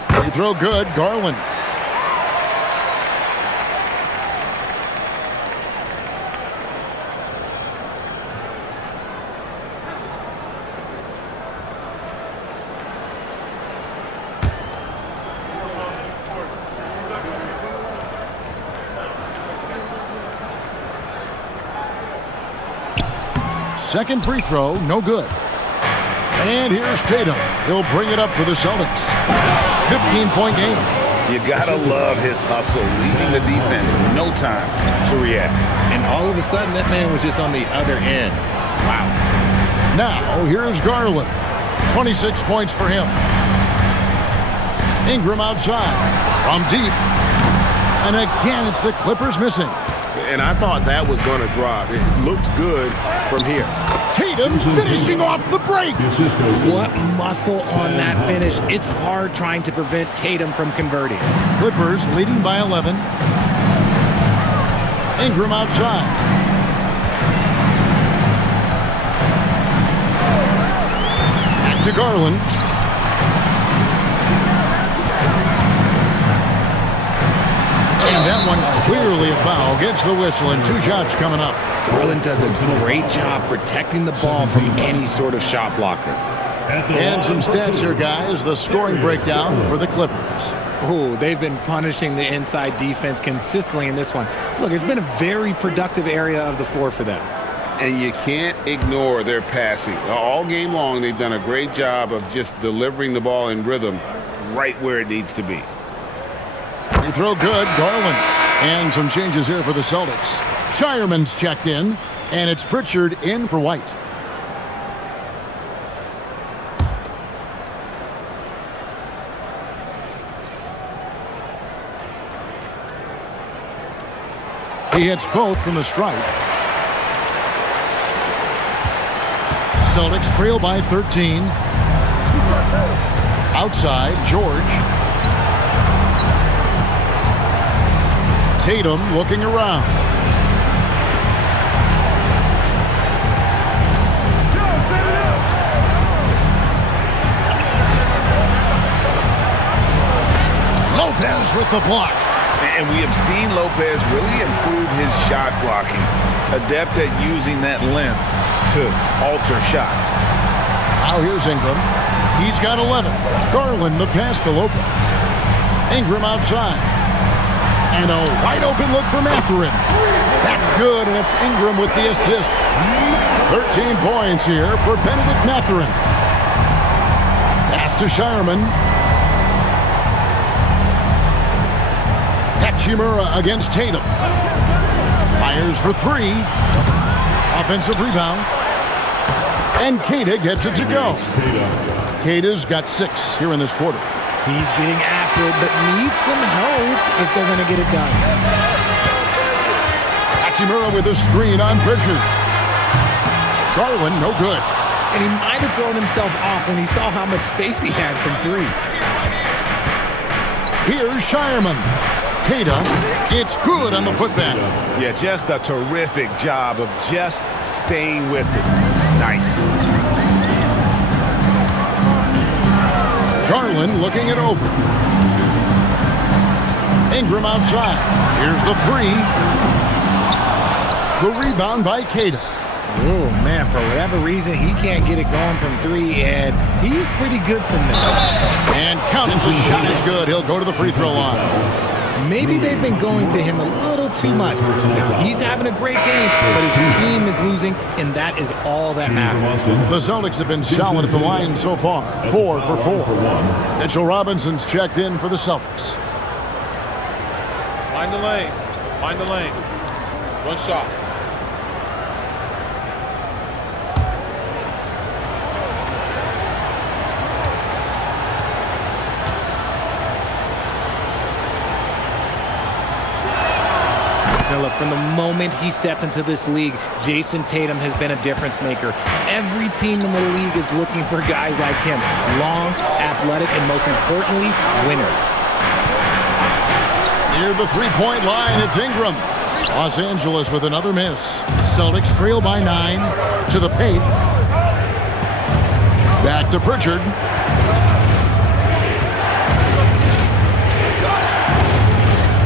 Free throw good, Garland. Second free throw, no good. And here's Tatum. He'll bring it up for the Celtics. 15-point game. You gotta love his hustle, leaving the defense no time to react. And all of a sudden, that man was just on the other end. Wow. Now, here's Garland. 26 points for him. Ingram outside. From deep. And again, it's the Clippers missing. And I thought that was going to drop. It looked good from here. Tatum finishing off the break. What muscle on that finish. It's hard trying to prevent Tatum from converting. Clippers leading by 11. Ingram outside. Back to Garland. And that one clearly a foul. Gets the whistle and 2 shots coming up. Garland does a great job protecting the ball from any sort of shot blocker. And some stats here, guys. The scoring breakdown for the Clippers. Oh, they've been punishing the inside defense consistently in this one. Look, it's been a very productive area of the floor for them. And you can't ignore their passing. All game long, they've done a great job of just delivering the ball in rhythm right where it needs to be. Free throw good, Garland. And some changes here for the Celtics. Shireman's checked in, and it's Pritchard in for White. He hits both from the stripe. Celtics trail by 13. Outside, George. Tatum looking around. Lopez with the block. And we have seen Lopez really improve his shot blocking. Adept at using that length to alter shots. Now here's Ingram. He's got 11. Garland the pass to Lopez. Ingram outside. And a wide open look for Mathurin. That's good, and it's Ingram with the assist. 13 points here for Benedict Mathurin. Pass to Shireman. Hachimura against Tatum. Fires for three. Offensive rebound. And Keita gets it to go. Keita's got 6 here in this quarter. He's getting after it, but needs some help if they're going to get it done. Hachimura with a screen on Pritchard. Garland, no good. And he might have thrown himself off when he saw how much space he had from 3. Here's Shireman. Keita, it's good on the putback. Yeah, just a terrific job of just staying with it. Nice. Garland looking it over. Ingram outside. Here's the 3. The rebound by Keita. Oh, man, for whatever reason, he can't get it going from 3, and he's pretty good from there. And counting, the shot is good. He'll go to the free throw line. Maybe they've been going to him a little too much. Now, he's having a great game, but his team is losing, and that is all that matters. The Celtics have been solid at the line so far. 4 for 4. Mitchell Robinson's checked in for the Celtics. Find the lanes. Find the lanes. One shot. Look, from the moment he stepped into this league, Jason Tatum has been a difference maker. Every team in the league is looking for guys like him. Long, athletic, and most importantly, winners. Near the three-point line, it's Ingram. Los Angeles with another miss. Celtics trail by 9 to the paint. Back to Pritchard.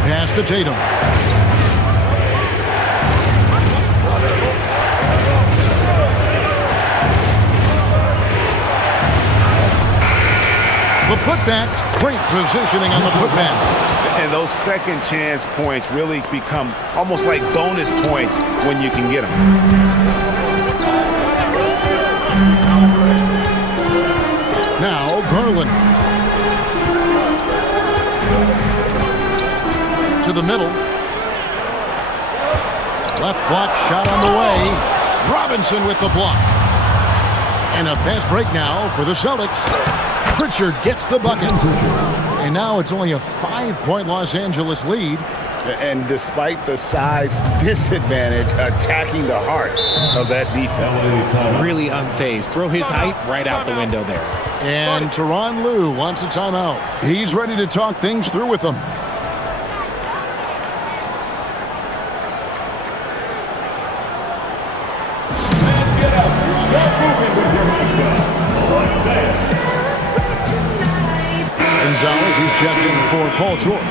Pass to Tatum. The putback, great positioning on the putback. And those second chance points really become almost like bonus points when you can get them. Now Garland. To the middle. Left block shot on the way. Robinson with the block. And a fast break now for the Celtics. Pritchard gets the bucket. And now it's only a 5-point Los Angeles lead. And despite the size disadvantage, attacking the heart of that defense. Really unfazed. Throw his height right out the window there. And Tyronn Lue wants a timeout. He's ready to talk things through with them. Gonzalez, he's checked in for Paul George.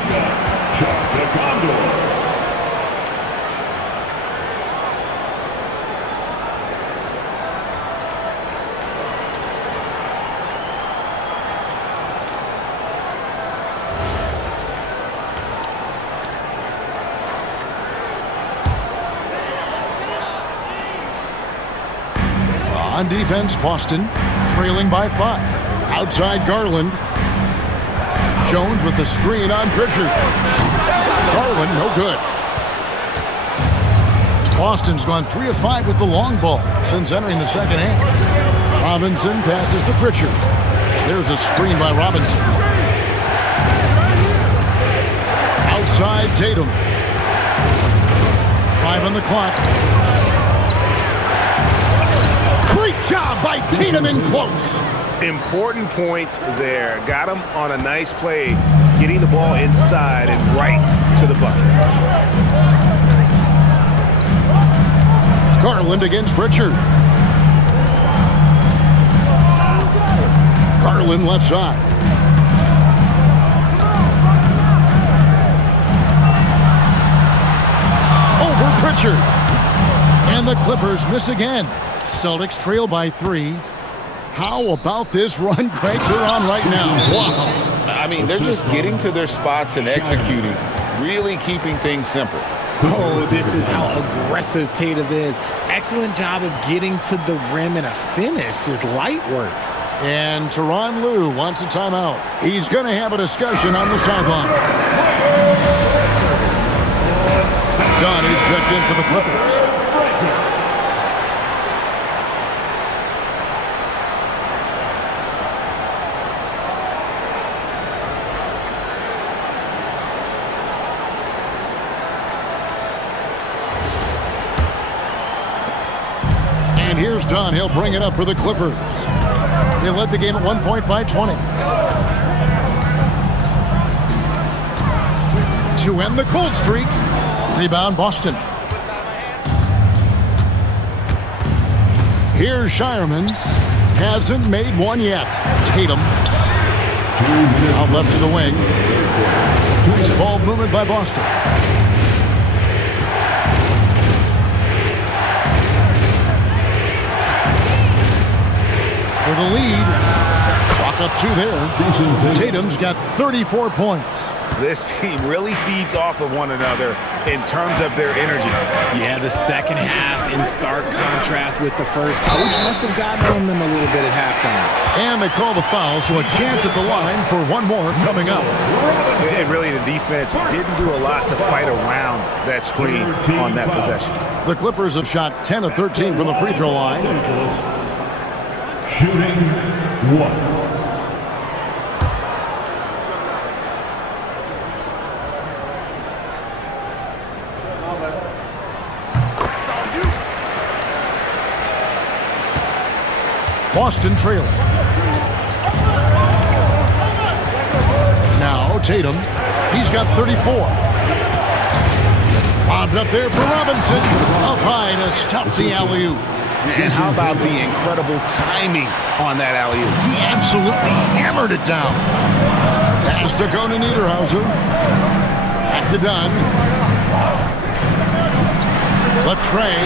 On defense, Boston trailing by 5. Outside Garland. Jones with the screen on Pritchard. Garland, no good. Boston's gone 3 of 5 with the long ball since entering the second half. Robinson passes to Pritchard. There's a screen by Robinson. Outside Tatum. 5 on the clock. Great job by Tatum in close. Important points there. Got him on a nice play, getting the ball inside and right to the bucket. Garland against Pritchard. Garland left side. Over Pritchard. And the Clippers miss again. Celtics trail by 3. How about this run break they're on right now? Wow. I mean, they're just getting to their spots and executing, really keeping things simple. Oh, this is how aggressive Tatum is. Excellent job of getting to the rim and a finish. Just light work. And Tyronn Lue wants a timeout. He's going to have a discussion on the sideline. Dunn is checked in for the Clippers. And here's Dunn. He'll bring it up for the Clippers. They led the game at 1 point by 20. To end the cold streak. Rebound Boston. Here's Shireman. Hasn't made one yet. Tatum. Out left to the wing. Nice ball movement by Boston. For the lead. Chalk up 2 there. Tatum's got 34 points. This team really feeds off of one another in terms of their energy. Yeah, the second half in stark contrast with the first. Coach must have gotten on them a little bit at halftime. And they call the foul, so a chance at the line for one more coming up. And really, the defense didn't do a lot to fight around that screen on that possession. The Clippers have shot 10 of 13 from the free throw line. Shooting 1. Boston trailing. Now Tatum. He's got 34. Bobbed up there for Robinson. Up high to stuff the alley-oop. And how about the incredible timing on that alley-oop? He absolutely hammered it down. Pass to Conan Niederhauser. Back to Dunn. Latrey.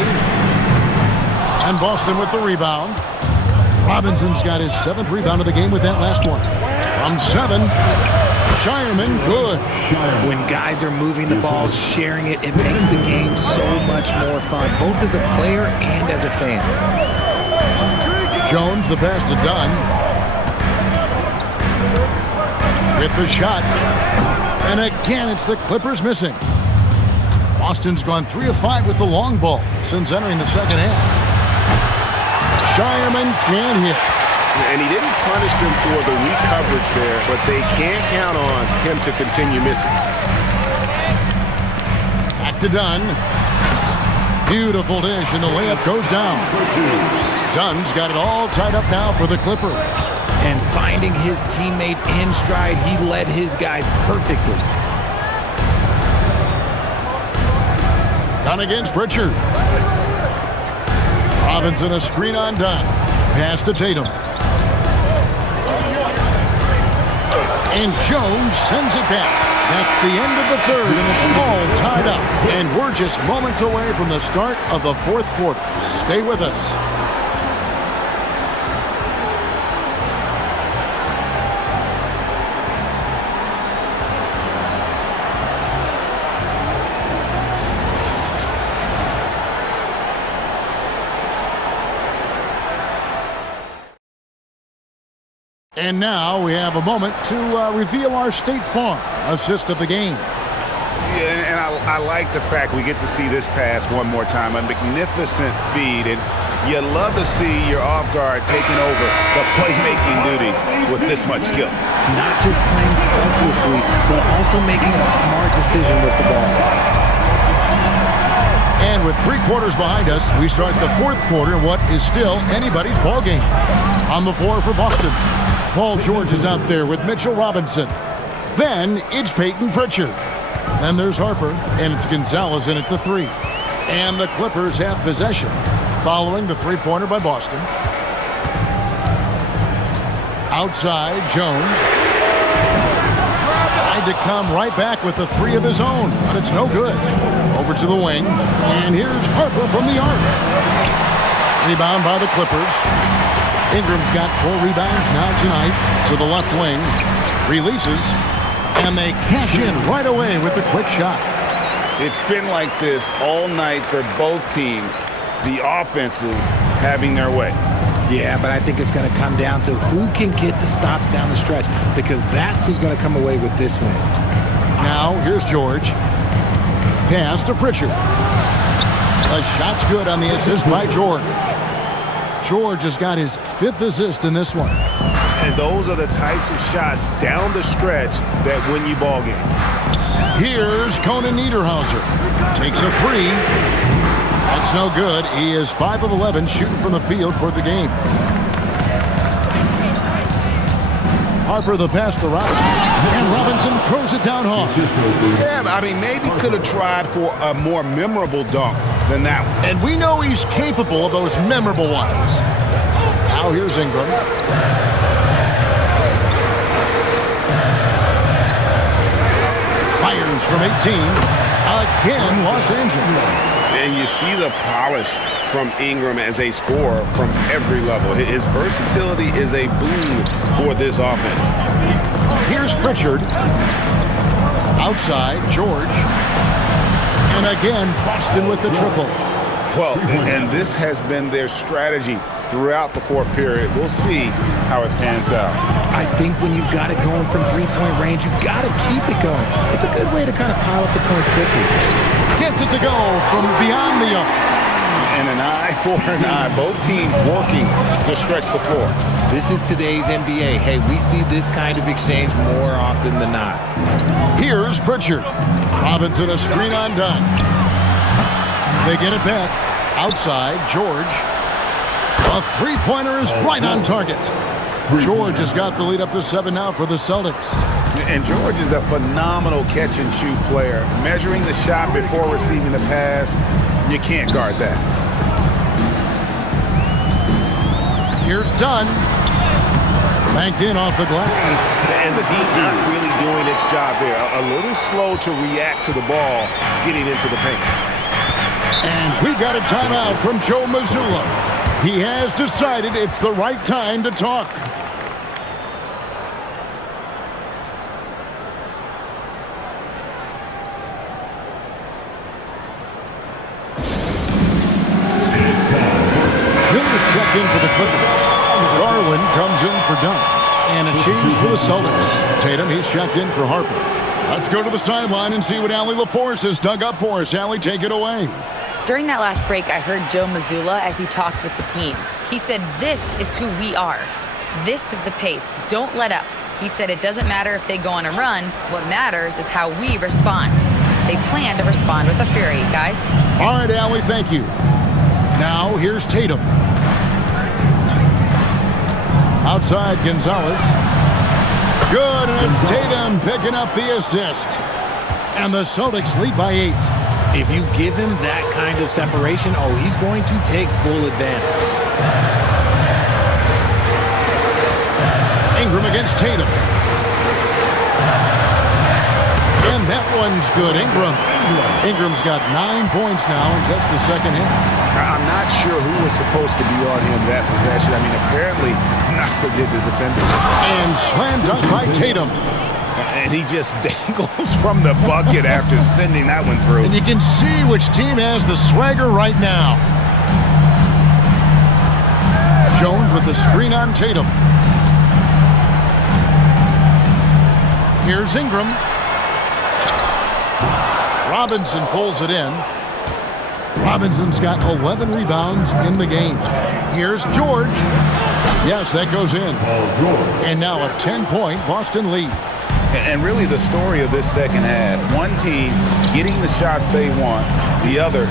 And Boston with the rebound. Robinson's got his 7th rebound of the game with that last one. From 7, Shireman, good. When guys are moving the ball, sharing it, it makes the game so much more fun, both as a player and as a fan. Jones, the pass to Dunn. Hit the shot. And again, it's the Clippers missing. Boston's gone 3 of 5 with the long ball since entering the second half. Shireman can't hit. And he didn't punish them for the weak coverage there, but they can't count on him to continue missing. Back to Dunn. Beautiful dish, and the layup goes down. Dunn's got it all tied up now for the Clippers. And finding his teammate in stride, he led his guy perfectly. Dunn against Pritchard. Robinson, a screen on Dunn. Pass to Tatum. And Jones sends it back. That's the end of the third, and it's all tied up. And we're just moments away from the start of the 4th quarter. Stay with us. And now we have a moment to reveal our State Farm assist of the game. Yeah, and I like the fact we get to see this pass one more time. A magnificent feed, and you love to see your off guard taking over the playmaking duties with this much skill. Not just playing selflessly, but also making a smart decision with the ball. And with 3 quarters behind us, we start the 4th quarter in what is still anybody's ball game. On the floor for Boston, Paul George is out there with Mitchell Robinson. Then it's Peyton Pritchard. Then there's Harper, and it's Gonzalez in at the 3. And the Clippers have possession, following the 3-pointer by Boston. Outside, Jones. Tried to come right back with the 3 of his own, but it's no good. Over to the wing, and here's Harper from the arc. Rebound by the Clippers. Ingram's got 4 rebounds now tonight to the left wing. Releases, and they cash in right away with the quick shot. It's been like this all night for both teams. The offenses having their way. Yeah, but I think it's going to come down to who can get the stops down the stretch, because that's who's going to come away with this win. Now, here's George. Pass to Pritchard. The shot's good on the assist by George. George has got his 5th assist in this one. And those are the types of shots down the stretch that win you ball games. Here's Conan Niederhauser. Takes a 3. That's no good. He is 5 of 11 shooting from the field for the game. Harper the pass to Robinson. And Robinson throws it down hard. Yeah, I mean, maybe could have tried for a more memorable dunk than that one. And we know he's capable of those memorable ones. Now here's Ingram. Fires from 18. Again, Los Angeles. And you see the polish from Ingram as a scorer from every level. His versatility is a boon for this offense. Here's Pritchard. Outside, George. And again, Boston with the triple. Well, and this has been their strategy throughout the 4th period. We'll see how it pans out. I think when you've got it going from 3-point range, you've got to keep it going. It's a good way to kind of pile up the points quickly. Gets it to go from beyond the arc. And an eye for an eye. Both teams working to stretch the floor. This is today's NBA. Hey, we see this kind of exchange more often than not. Here's Pritchard. Robinson a screen on done. They get it back. Outside, George. A 3-pointer is right on target. George has got the lead up to 7 now for the Celtics. And George is a phenomenal catch-and-shoot player. Measuring the shot before receiving the pass, you can't guard that. Here's Dunn. Banked in off the glass. And the D not really doing its job there. A little slow to react to the ball getting into the paint. And we've got a timeout from Joe Mazzulla. He has decided it's the right time to talk. Miller's checked in for the Clippers. Garland comes in for Dunn. And a change for the Celtics. Tatum, he's checked in for Harper. Let's go to the sideline and see what Allie LaForce has dug up for us. Allie, take it away. During that last break, I heard Joe Mazzulla as he talked with the team. He said, "This is who we are. This is the pace. Don't let up." He said it doesn't matter if they go on a run. What matters is how we respond. They plan to respond with a fury, guys. All right, Allie, thank you. Now, here's Tatum. Outside, Gonzalez. Good, and it's Tatum picking up the assist. And the Celtics lead by 8. If you give him that kind of separation, oh, he's going to take full advantage. Ingram against Tatum. And that one's good. Ingram's got 9 points now in just the second half. I'm not sure who was supposed to be on him that possession. I mean, apparently neither did the defenders. And slam dunk by Tatum. And he just dangles from the bucket after sending that one through. And you can see which team has the swagger right now. Jones with the screen on Tatum. Here's Ingram. Robinson pulls it in. Robinson's got 11 rebounds in the game. Here's George. Yes, that goes in. And now a 10-point Boston lead. And really the story of this second half, one team getting the shots they want, the other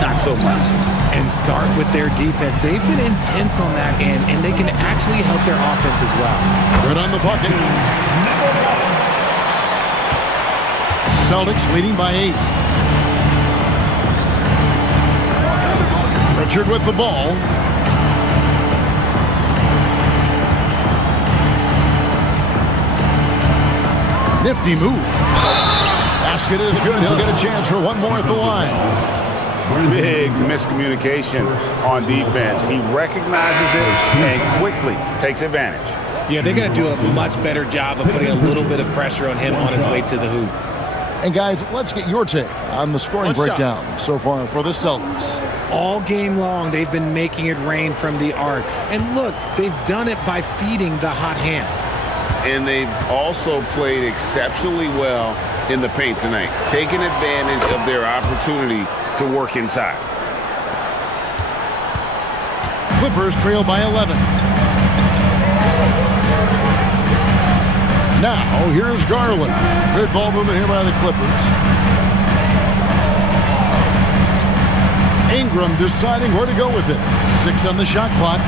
not so much. And start with their defense. They've been intense on that end, and they can actually help their offense as well. Good on the bucket. Celtics leading by 8. Pritchard with the ball. Nifty move. Basket is good. He'll get a chance for one more at the line. Big miscommunication on defense. He recognizes it and quickly takes advantage. Yeah, they're going to do a much better job of putting a little bit of pressure on him on his way to the hoop. And guys, let's get your take on the scoring breakdown so far for the Celtics. All game long, they've been making it rain from the arc. And look, they've done it by feeding the hot hands. And they've also played exceptionally well in the paint tonight, taking advantage of their opportunity to work inside. Clippers trail by 11. Now, here's Garland. Good ball movement here by the Clippers. Ingram deciding where to go with it. 6 on the shot clock.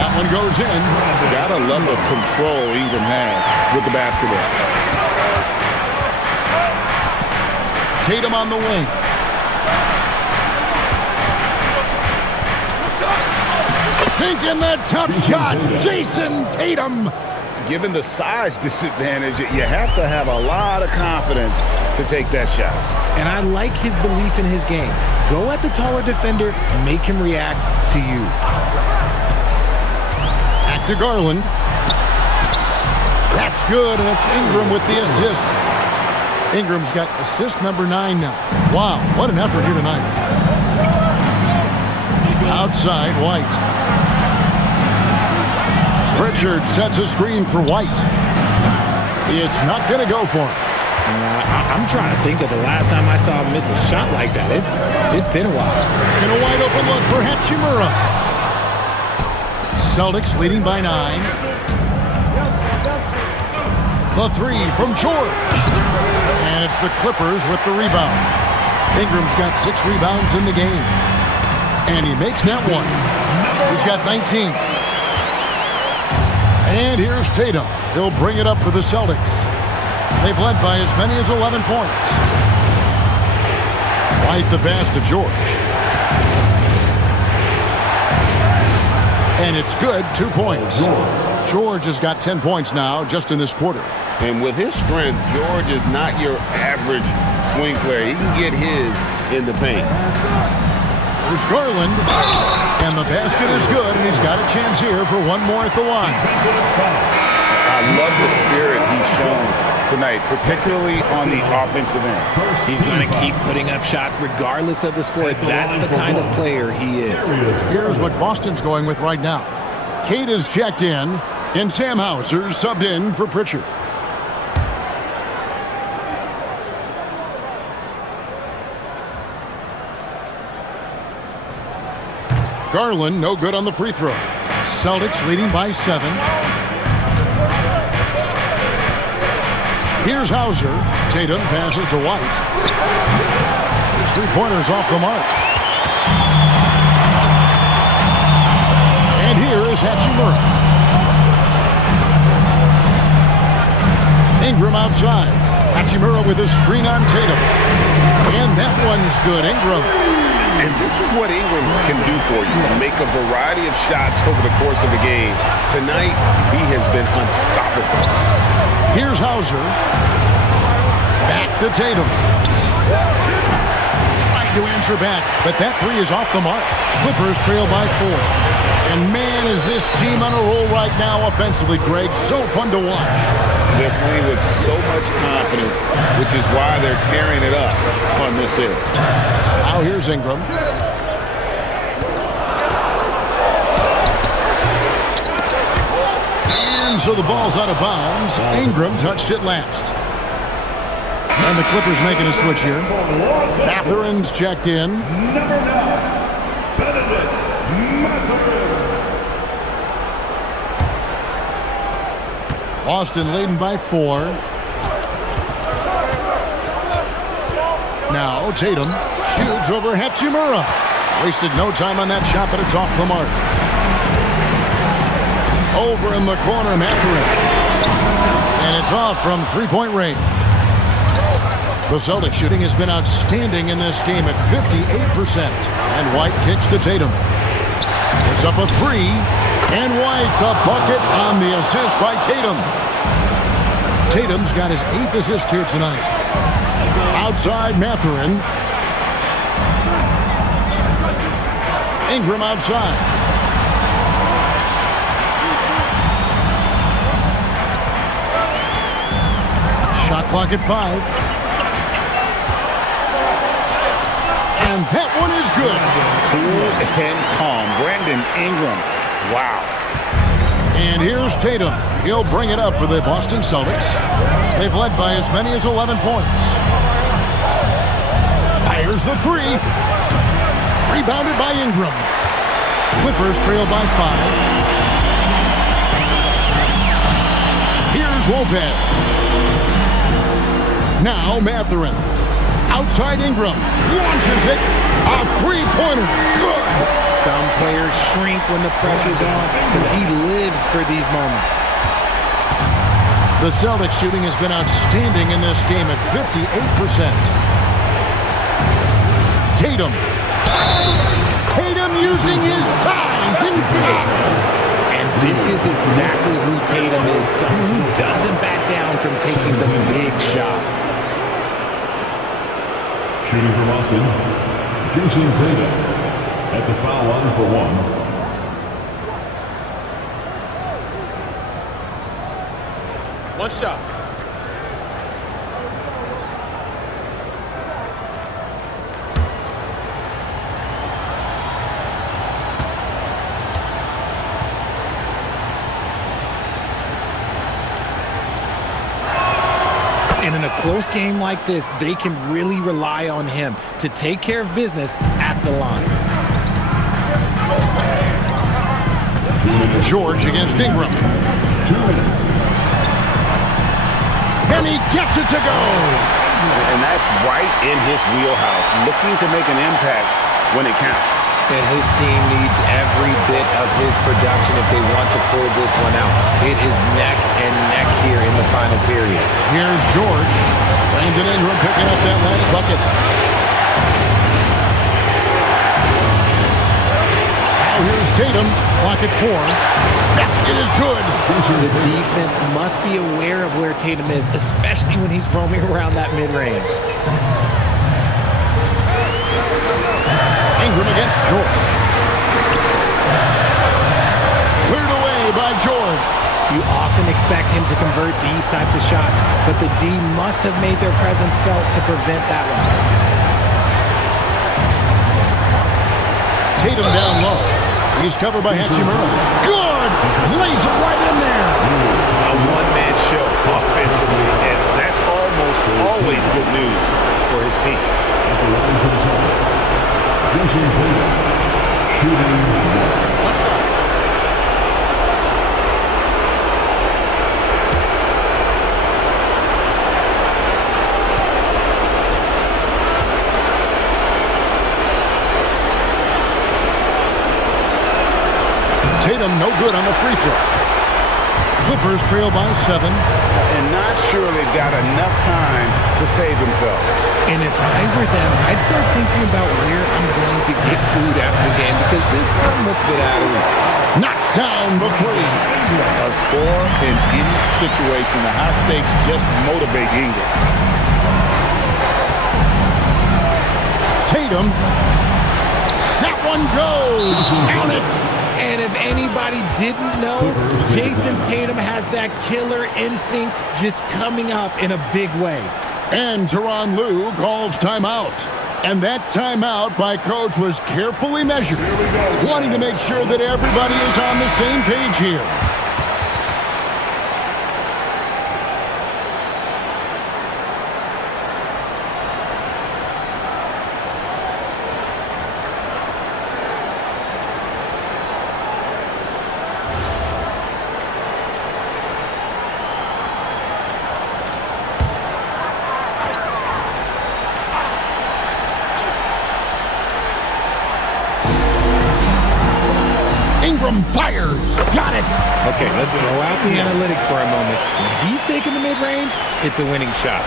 That one goes in. Gotta love the control Ingram has with the basketball. Tatum on the wing. Sinking that tough shot. Jason Tatum. Given the size disadvantage, you have to have a lot of confidence to take that shot. And I like his belief in his game. Go at the taller defender, make him react to you. Back to Garland. That's good, and it's Ingram with the assist. Ingram's got assist number 9 now. Wow, what an effort here tonight. Outside, White. Pritchard sets a screen for White. It's not going to go for him. I'm trying to think of the last time I saw him miss a shot like that. It's been a while. And a wide open look for Hachimura. Celtics leading by 9. The 3 from George. And it's the Clippers with the rebound. Ingram's got 6 rebounds in the game. And he makes that one. He's got 19. And here's Tatum. He'll bring it up for the Celtics. They've led by as many as 11 points. White the pass to George. And it's good, 2 points. George has got 10 points now just in this quarter. And with his strength, George is not your average swing player. He can get his in the paint. There's Garland. And the basket is good, and he's got a chance here for one more at the line. I love the spirit he's shown tonight, particularly on the offensive end. He's going to keep putting up shots regardless of the score. That's the kind of player he is. Here's what Boston's going with right now. Kate is checked in, and Sam Hauser subbed in for Pritchard. Garland, no good on the free throw. Celtics leading by 7. Here's Hauser. Tatum passes to White. His three-pointer's off the mark. And here is Hachimura. Ingram outside. Hachimura with a screen on Tatum. And that one's good. Ingram. And this is what Ingram can do for you. Make a variety of shots over the course of the game. Tonight, he has been unstoppable. Here's Hauser. Back to Tatum. Trying to answer back, but that 3 is off the mark. Clippers trail by 4. And man, is this team on a roll right now offensively, Greg. So fun to watch. They're playing with so much confidence, which is why they're tearing it up on this end. Now here's Ingram. And so the ball's out of bounds. Ingram touched it last. And the Clippers making a switch here. Matherin's checked in. Number 9, Benedict Mathurin. Boston leading by 4. Now Tatum shoots over Hachimura. Wasted no time on that shot, but it's off the mark. Over in the corner, Mathurin. And it's off from three-point range. The Celtics shooting has been outstanding in this game at 58%. And White kicks to Tatum. It's up a 3. And White, the bucket on the assist by Tatum. Tatum's got his 8th assist here tonight. Outside Mathurin. Ingram outside. Shot clock at 5. And that one is good. Cool and calm. Brandon Ingram. Wow. And here's Tatum. He'll bring it up for the Boston Celtics. They've led by as many as 11 points. Fires the 3. Rebounded by Ingram. Clippers trail by 5. Here's Lopez. Now Mathurin. Outside Ingram. Launches it. A three-pointer. Good. Some players shrink when the pressure's on, but he lives for these moments. The Celtics shooting has been outstanding in this game at 58%. Tatum. Tatum using his size inside. And this is exactly who Tatum is, someone who doesn't back down from taking the big shots. Shooting for Boston, Jason Tatum at the foul line for 1. One shot. And in a close game like this, they can really rely on him to take care of business at the line. George against Ingram. 2 minutes. And he gets it to go. And that's right in his wheelhouse. Looking to make an impact when it counts. And his team needs every bit of his production if they want to pull this one out. It is neck and neck here in the final period. Here's George. Brandon Ingram picking up that last bucket. Now here's Tatum. Clock at 4. Basket is good. The defense must be aware of where Tatum is, especially when he's roaming around that mid-range. Ingram against George. Cleared away by George. You often expect him to convert these types of shots, but the D must have made their presence felt to prevent that one. Tatum down low. He's covered by Hachimura. Good! Lays it right in there. A one-man show offensively, and that's almost always good news for his team. At the line for the Celtics, Jason Tatum shooting 1. One shot. Tatum no good on the free throw. Clippers trail by 7. And not sure they've got enough time to save themselves. And if I were them, I'd start thinking about where I'm going to get food after the game because this one looks a bit out of reach. Knocks down the 3. A score in any situation, the high stakes just motivate Ingram. Tatum. That one goes. Count it. And if anybody didn't know, Jason Tatum has that killer instinct just coming up in a big way. And Tyronn Lue calls timeout. And that timeout by coach was carefully measured, wanting to make sure that everybody is on the same page here. Ingram fires. Got it. Okay, let's throw out the analytics for a moment. When he's taking the mid-range, it's a winning shot.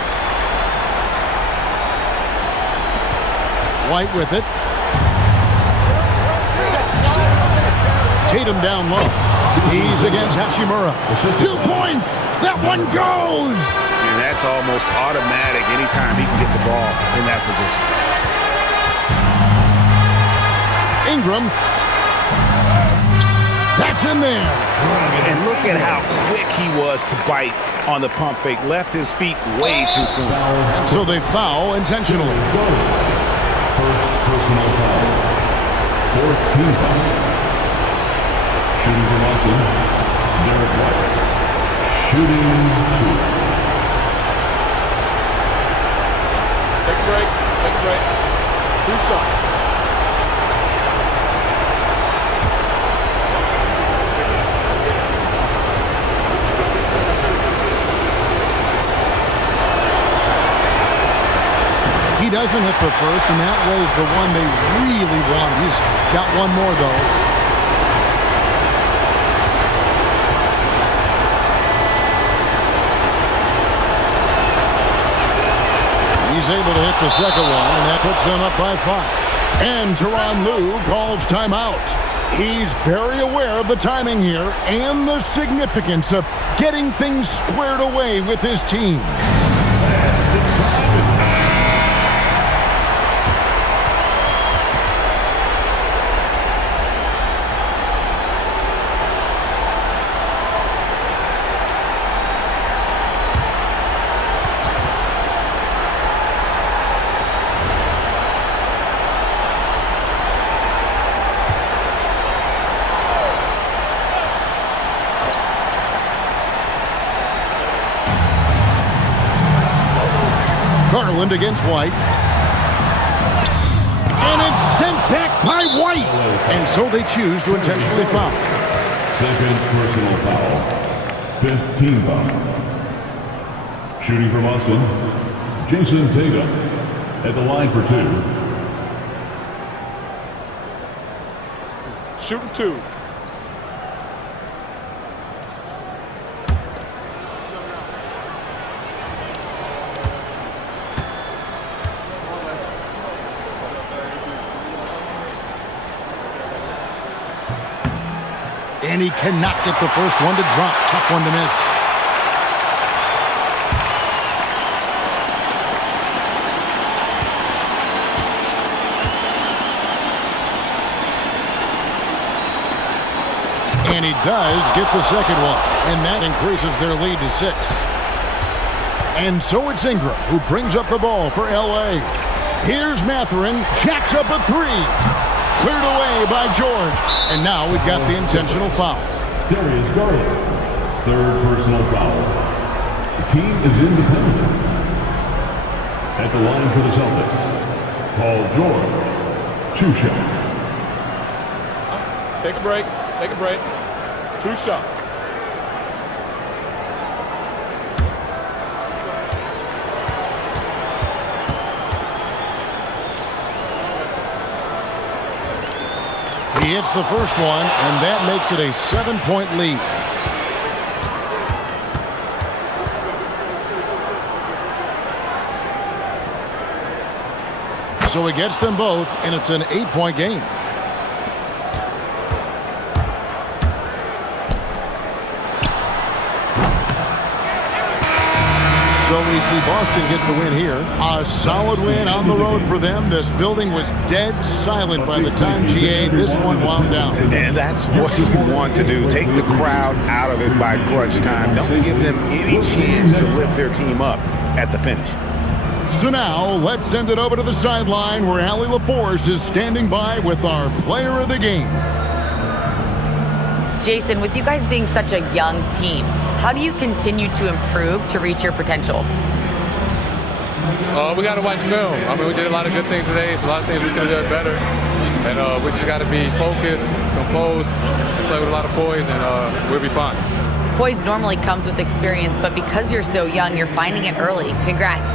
White with it. Tatum down low. He's against Hachimura. 2 points. That one goes. And that's almost automatic anytime he can get the ball in that position. Ingram. That's in there. And look at how quick he was to bite on the pump fake. Left his feet way too soon. So they foul intentionally. First personal foul. Fourth team foul. Shooting from Boston, Derek White. Shooting 2. Take a break. Take a break. 2 shots. He doesn't hit the first, and that was the one they really want. He's got one more, though. He's able to hit the second one, and that puts them up by 5. And Tyronn Lue calls timeout. He's very aware of the timing here and the significance of getting things squared away with his team. Garland against White. And it's sent back by White. And so they choose to intentionally foul. Second personal foul. Fifth team foul. Shooting from Boston, Jason Tatum at the line for 2. Shooting 2. And he cannot get the first one to drop. Tough one to miss. And he does get the second one. And that increases their lead to 6. And so it's Ingram who brings up the ball for L.A. Here's Mathurin. Jacks up a 3. Cleared away by George. And now we've got the intentional foul. Darius Garland. Third personal foul. The team is independent. At the line for the Celtics, Paul George. 2 shots. Take a break. Take a break. 2 shots. He hits the first one, and that makes it a 7-point lead. So he gets them both, and it's an 8-point game. So we see Boston get the win here. A solid win on the road for them. This building was dead silent by the time GA this one wound down. And that's what you want to do. Take the crowd out of it by crunch time. Don't give them any chance to lift their team up at the finish. So now let's send it over to the sideline where Allie LaForce is standing by with our player of the game. Jason, with you guys being such a young team, how do you continue to improve to reach your potential? We got to watch film. I mean, we did a lot of good things today. So a lot of things we could have done better. And we just got to be focused, composed, and play with a lot of poise, and we'll be fine. Poise normally comes with experience, but because you're so young, you're finding it early. Congrats.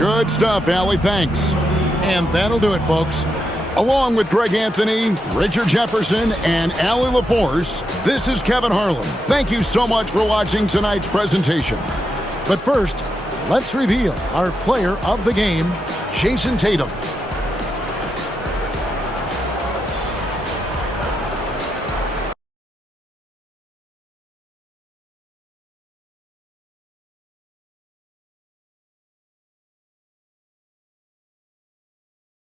Good stuff, Allie. Thanks. And that'll do it, folks. Along with Greg Anthony, Richard Jefferson, and Allie LaForce, this is Kevin Harlan. Thank you so much for watching tonight's presentation. But first, let's reveal our player of the game, Jason Tatum.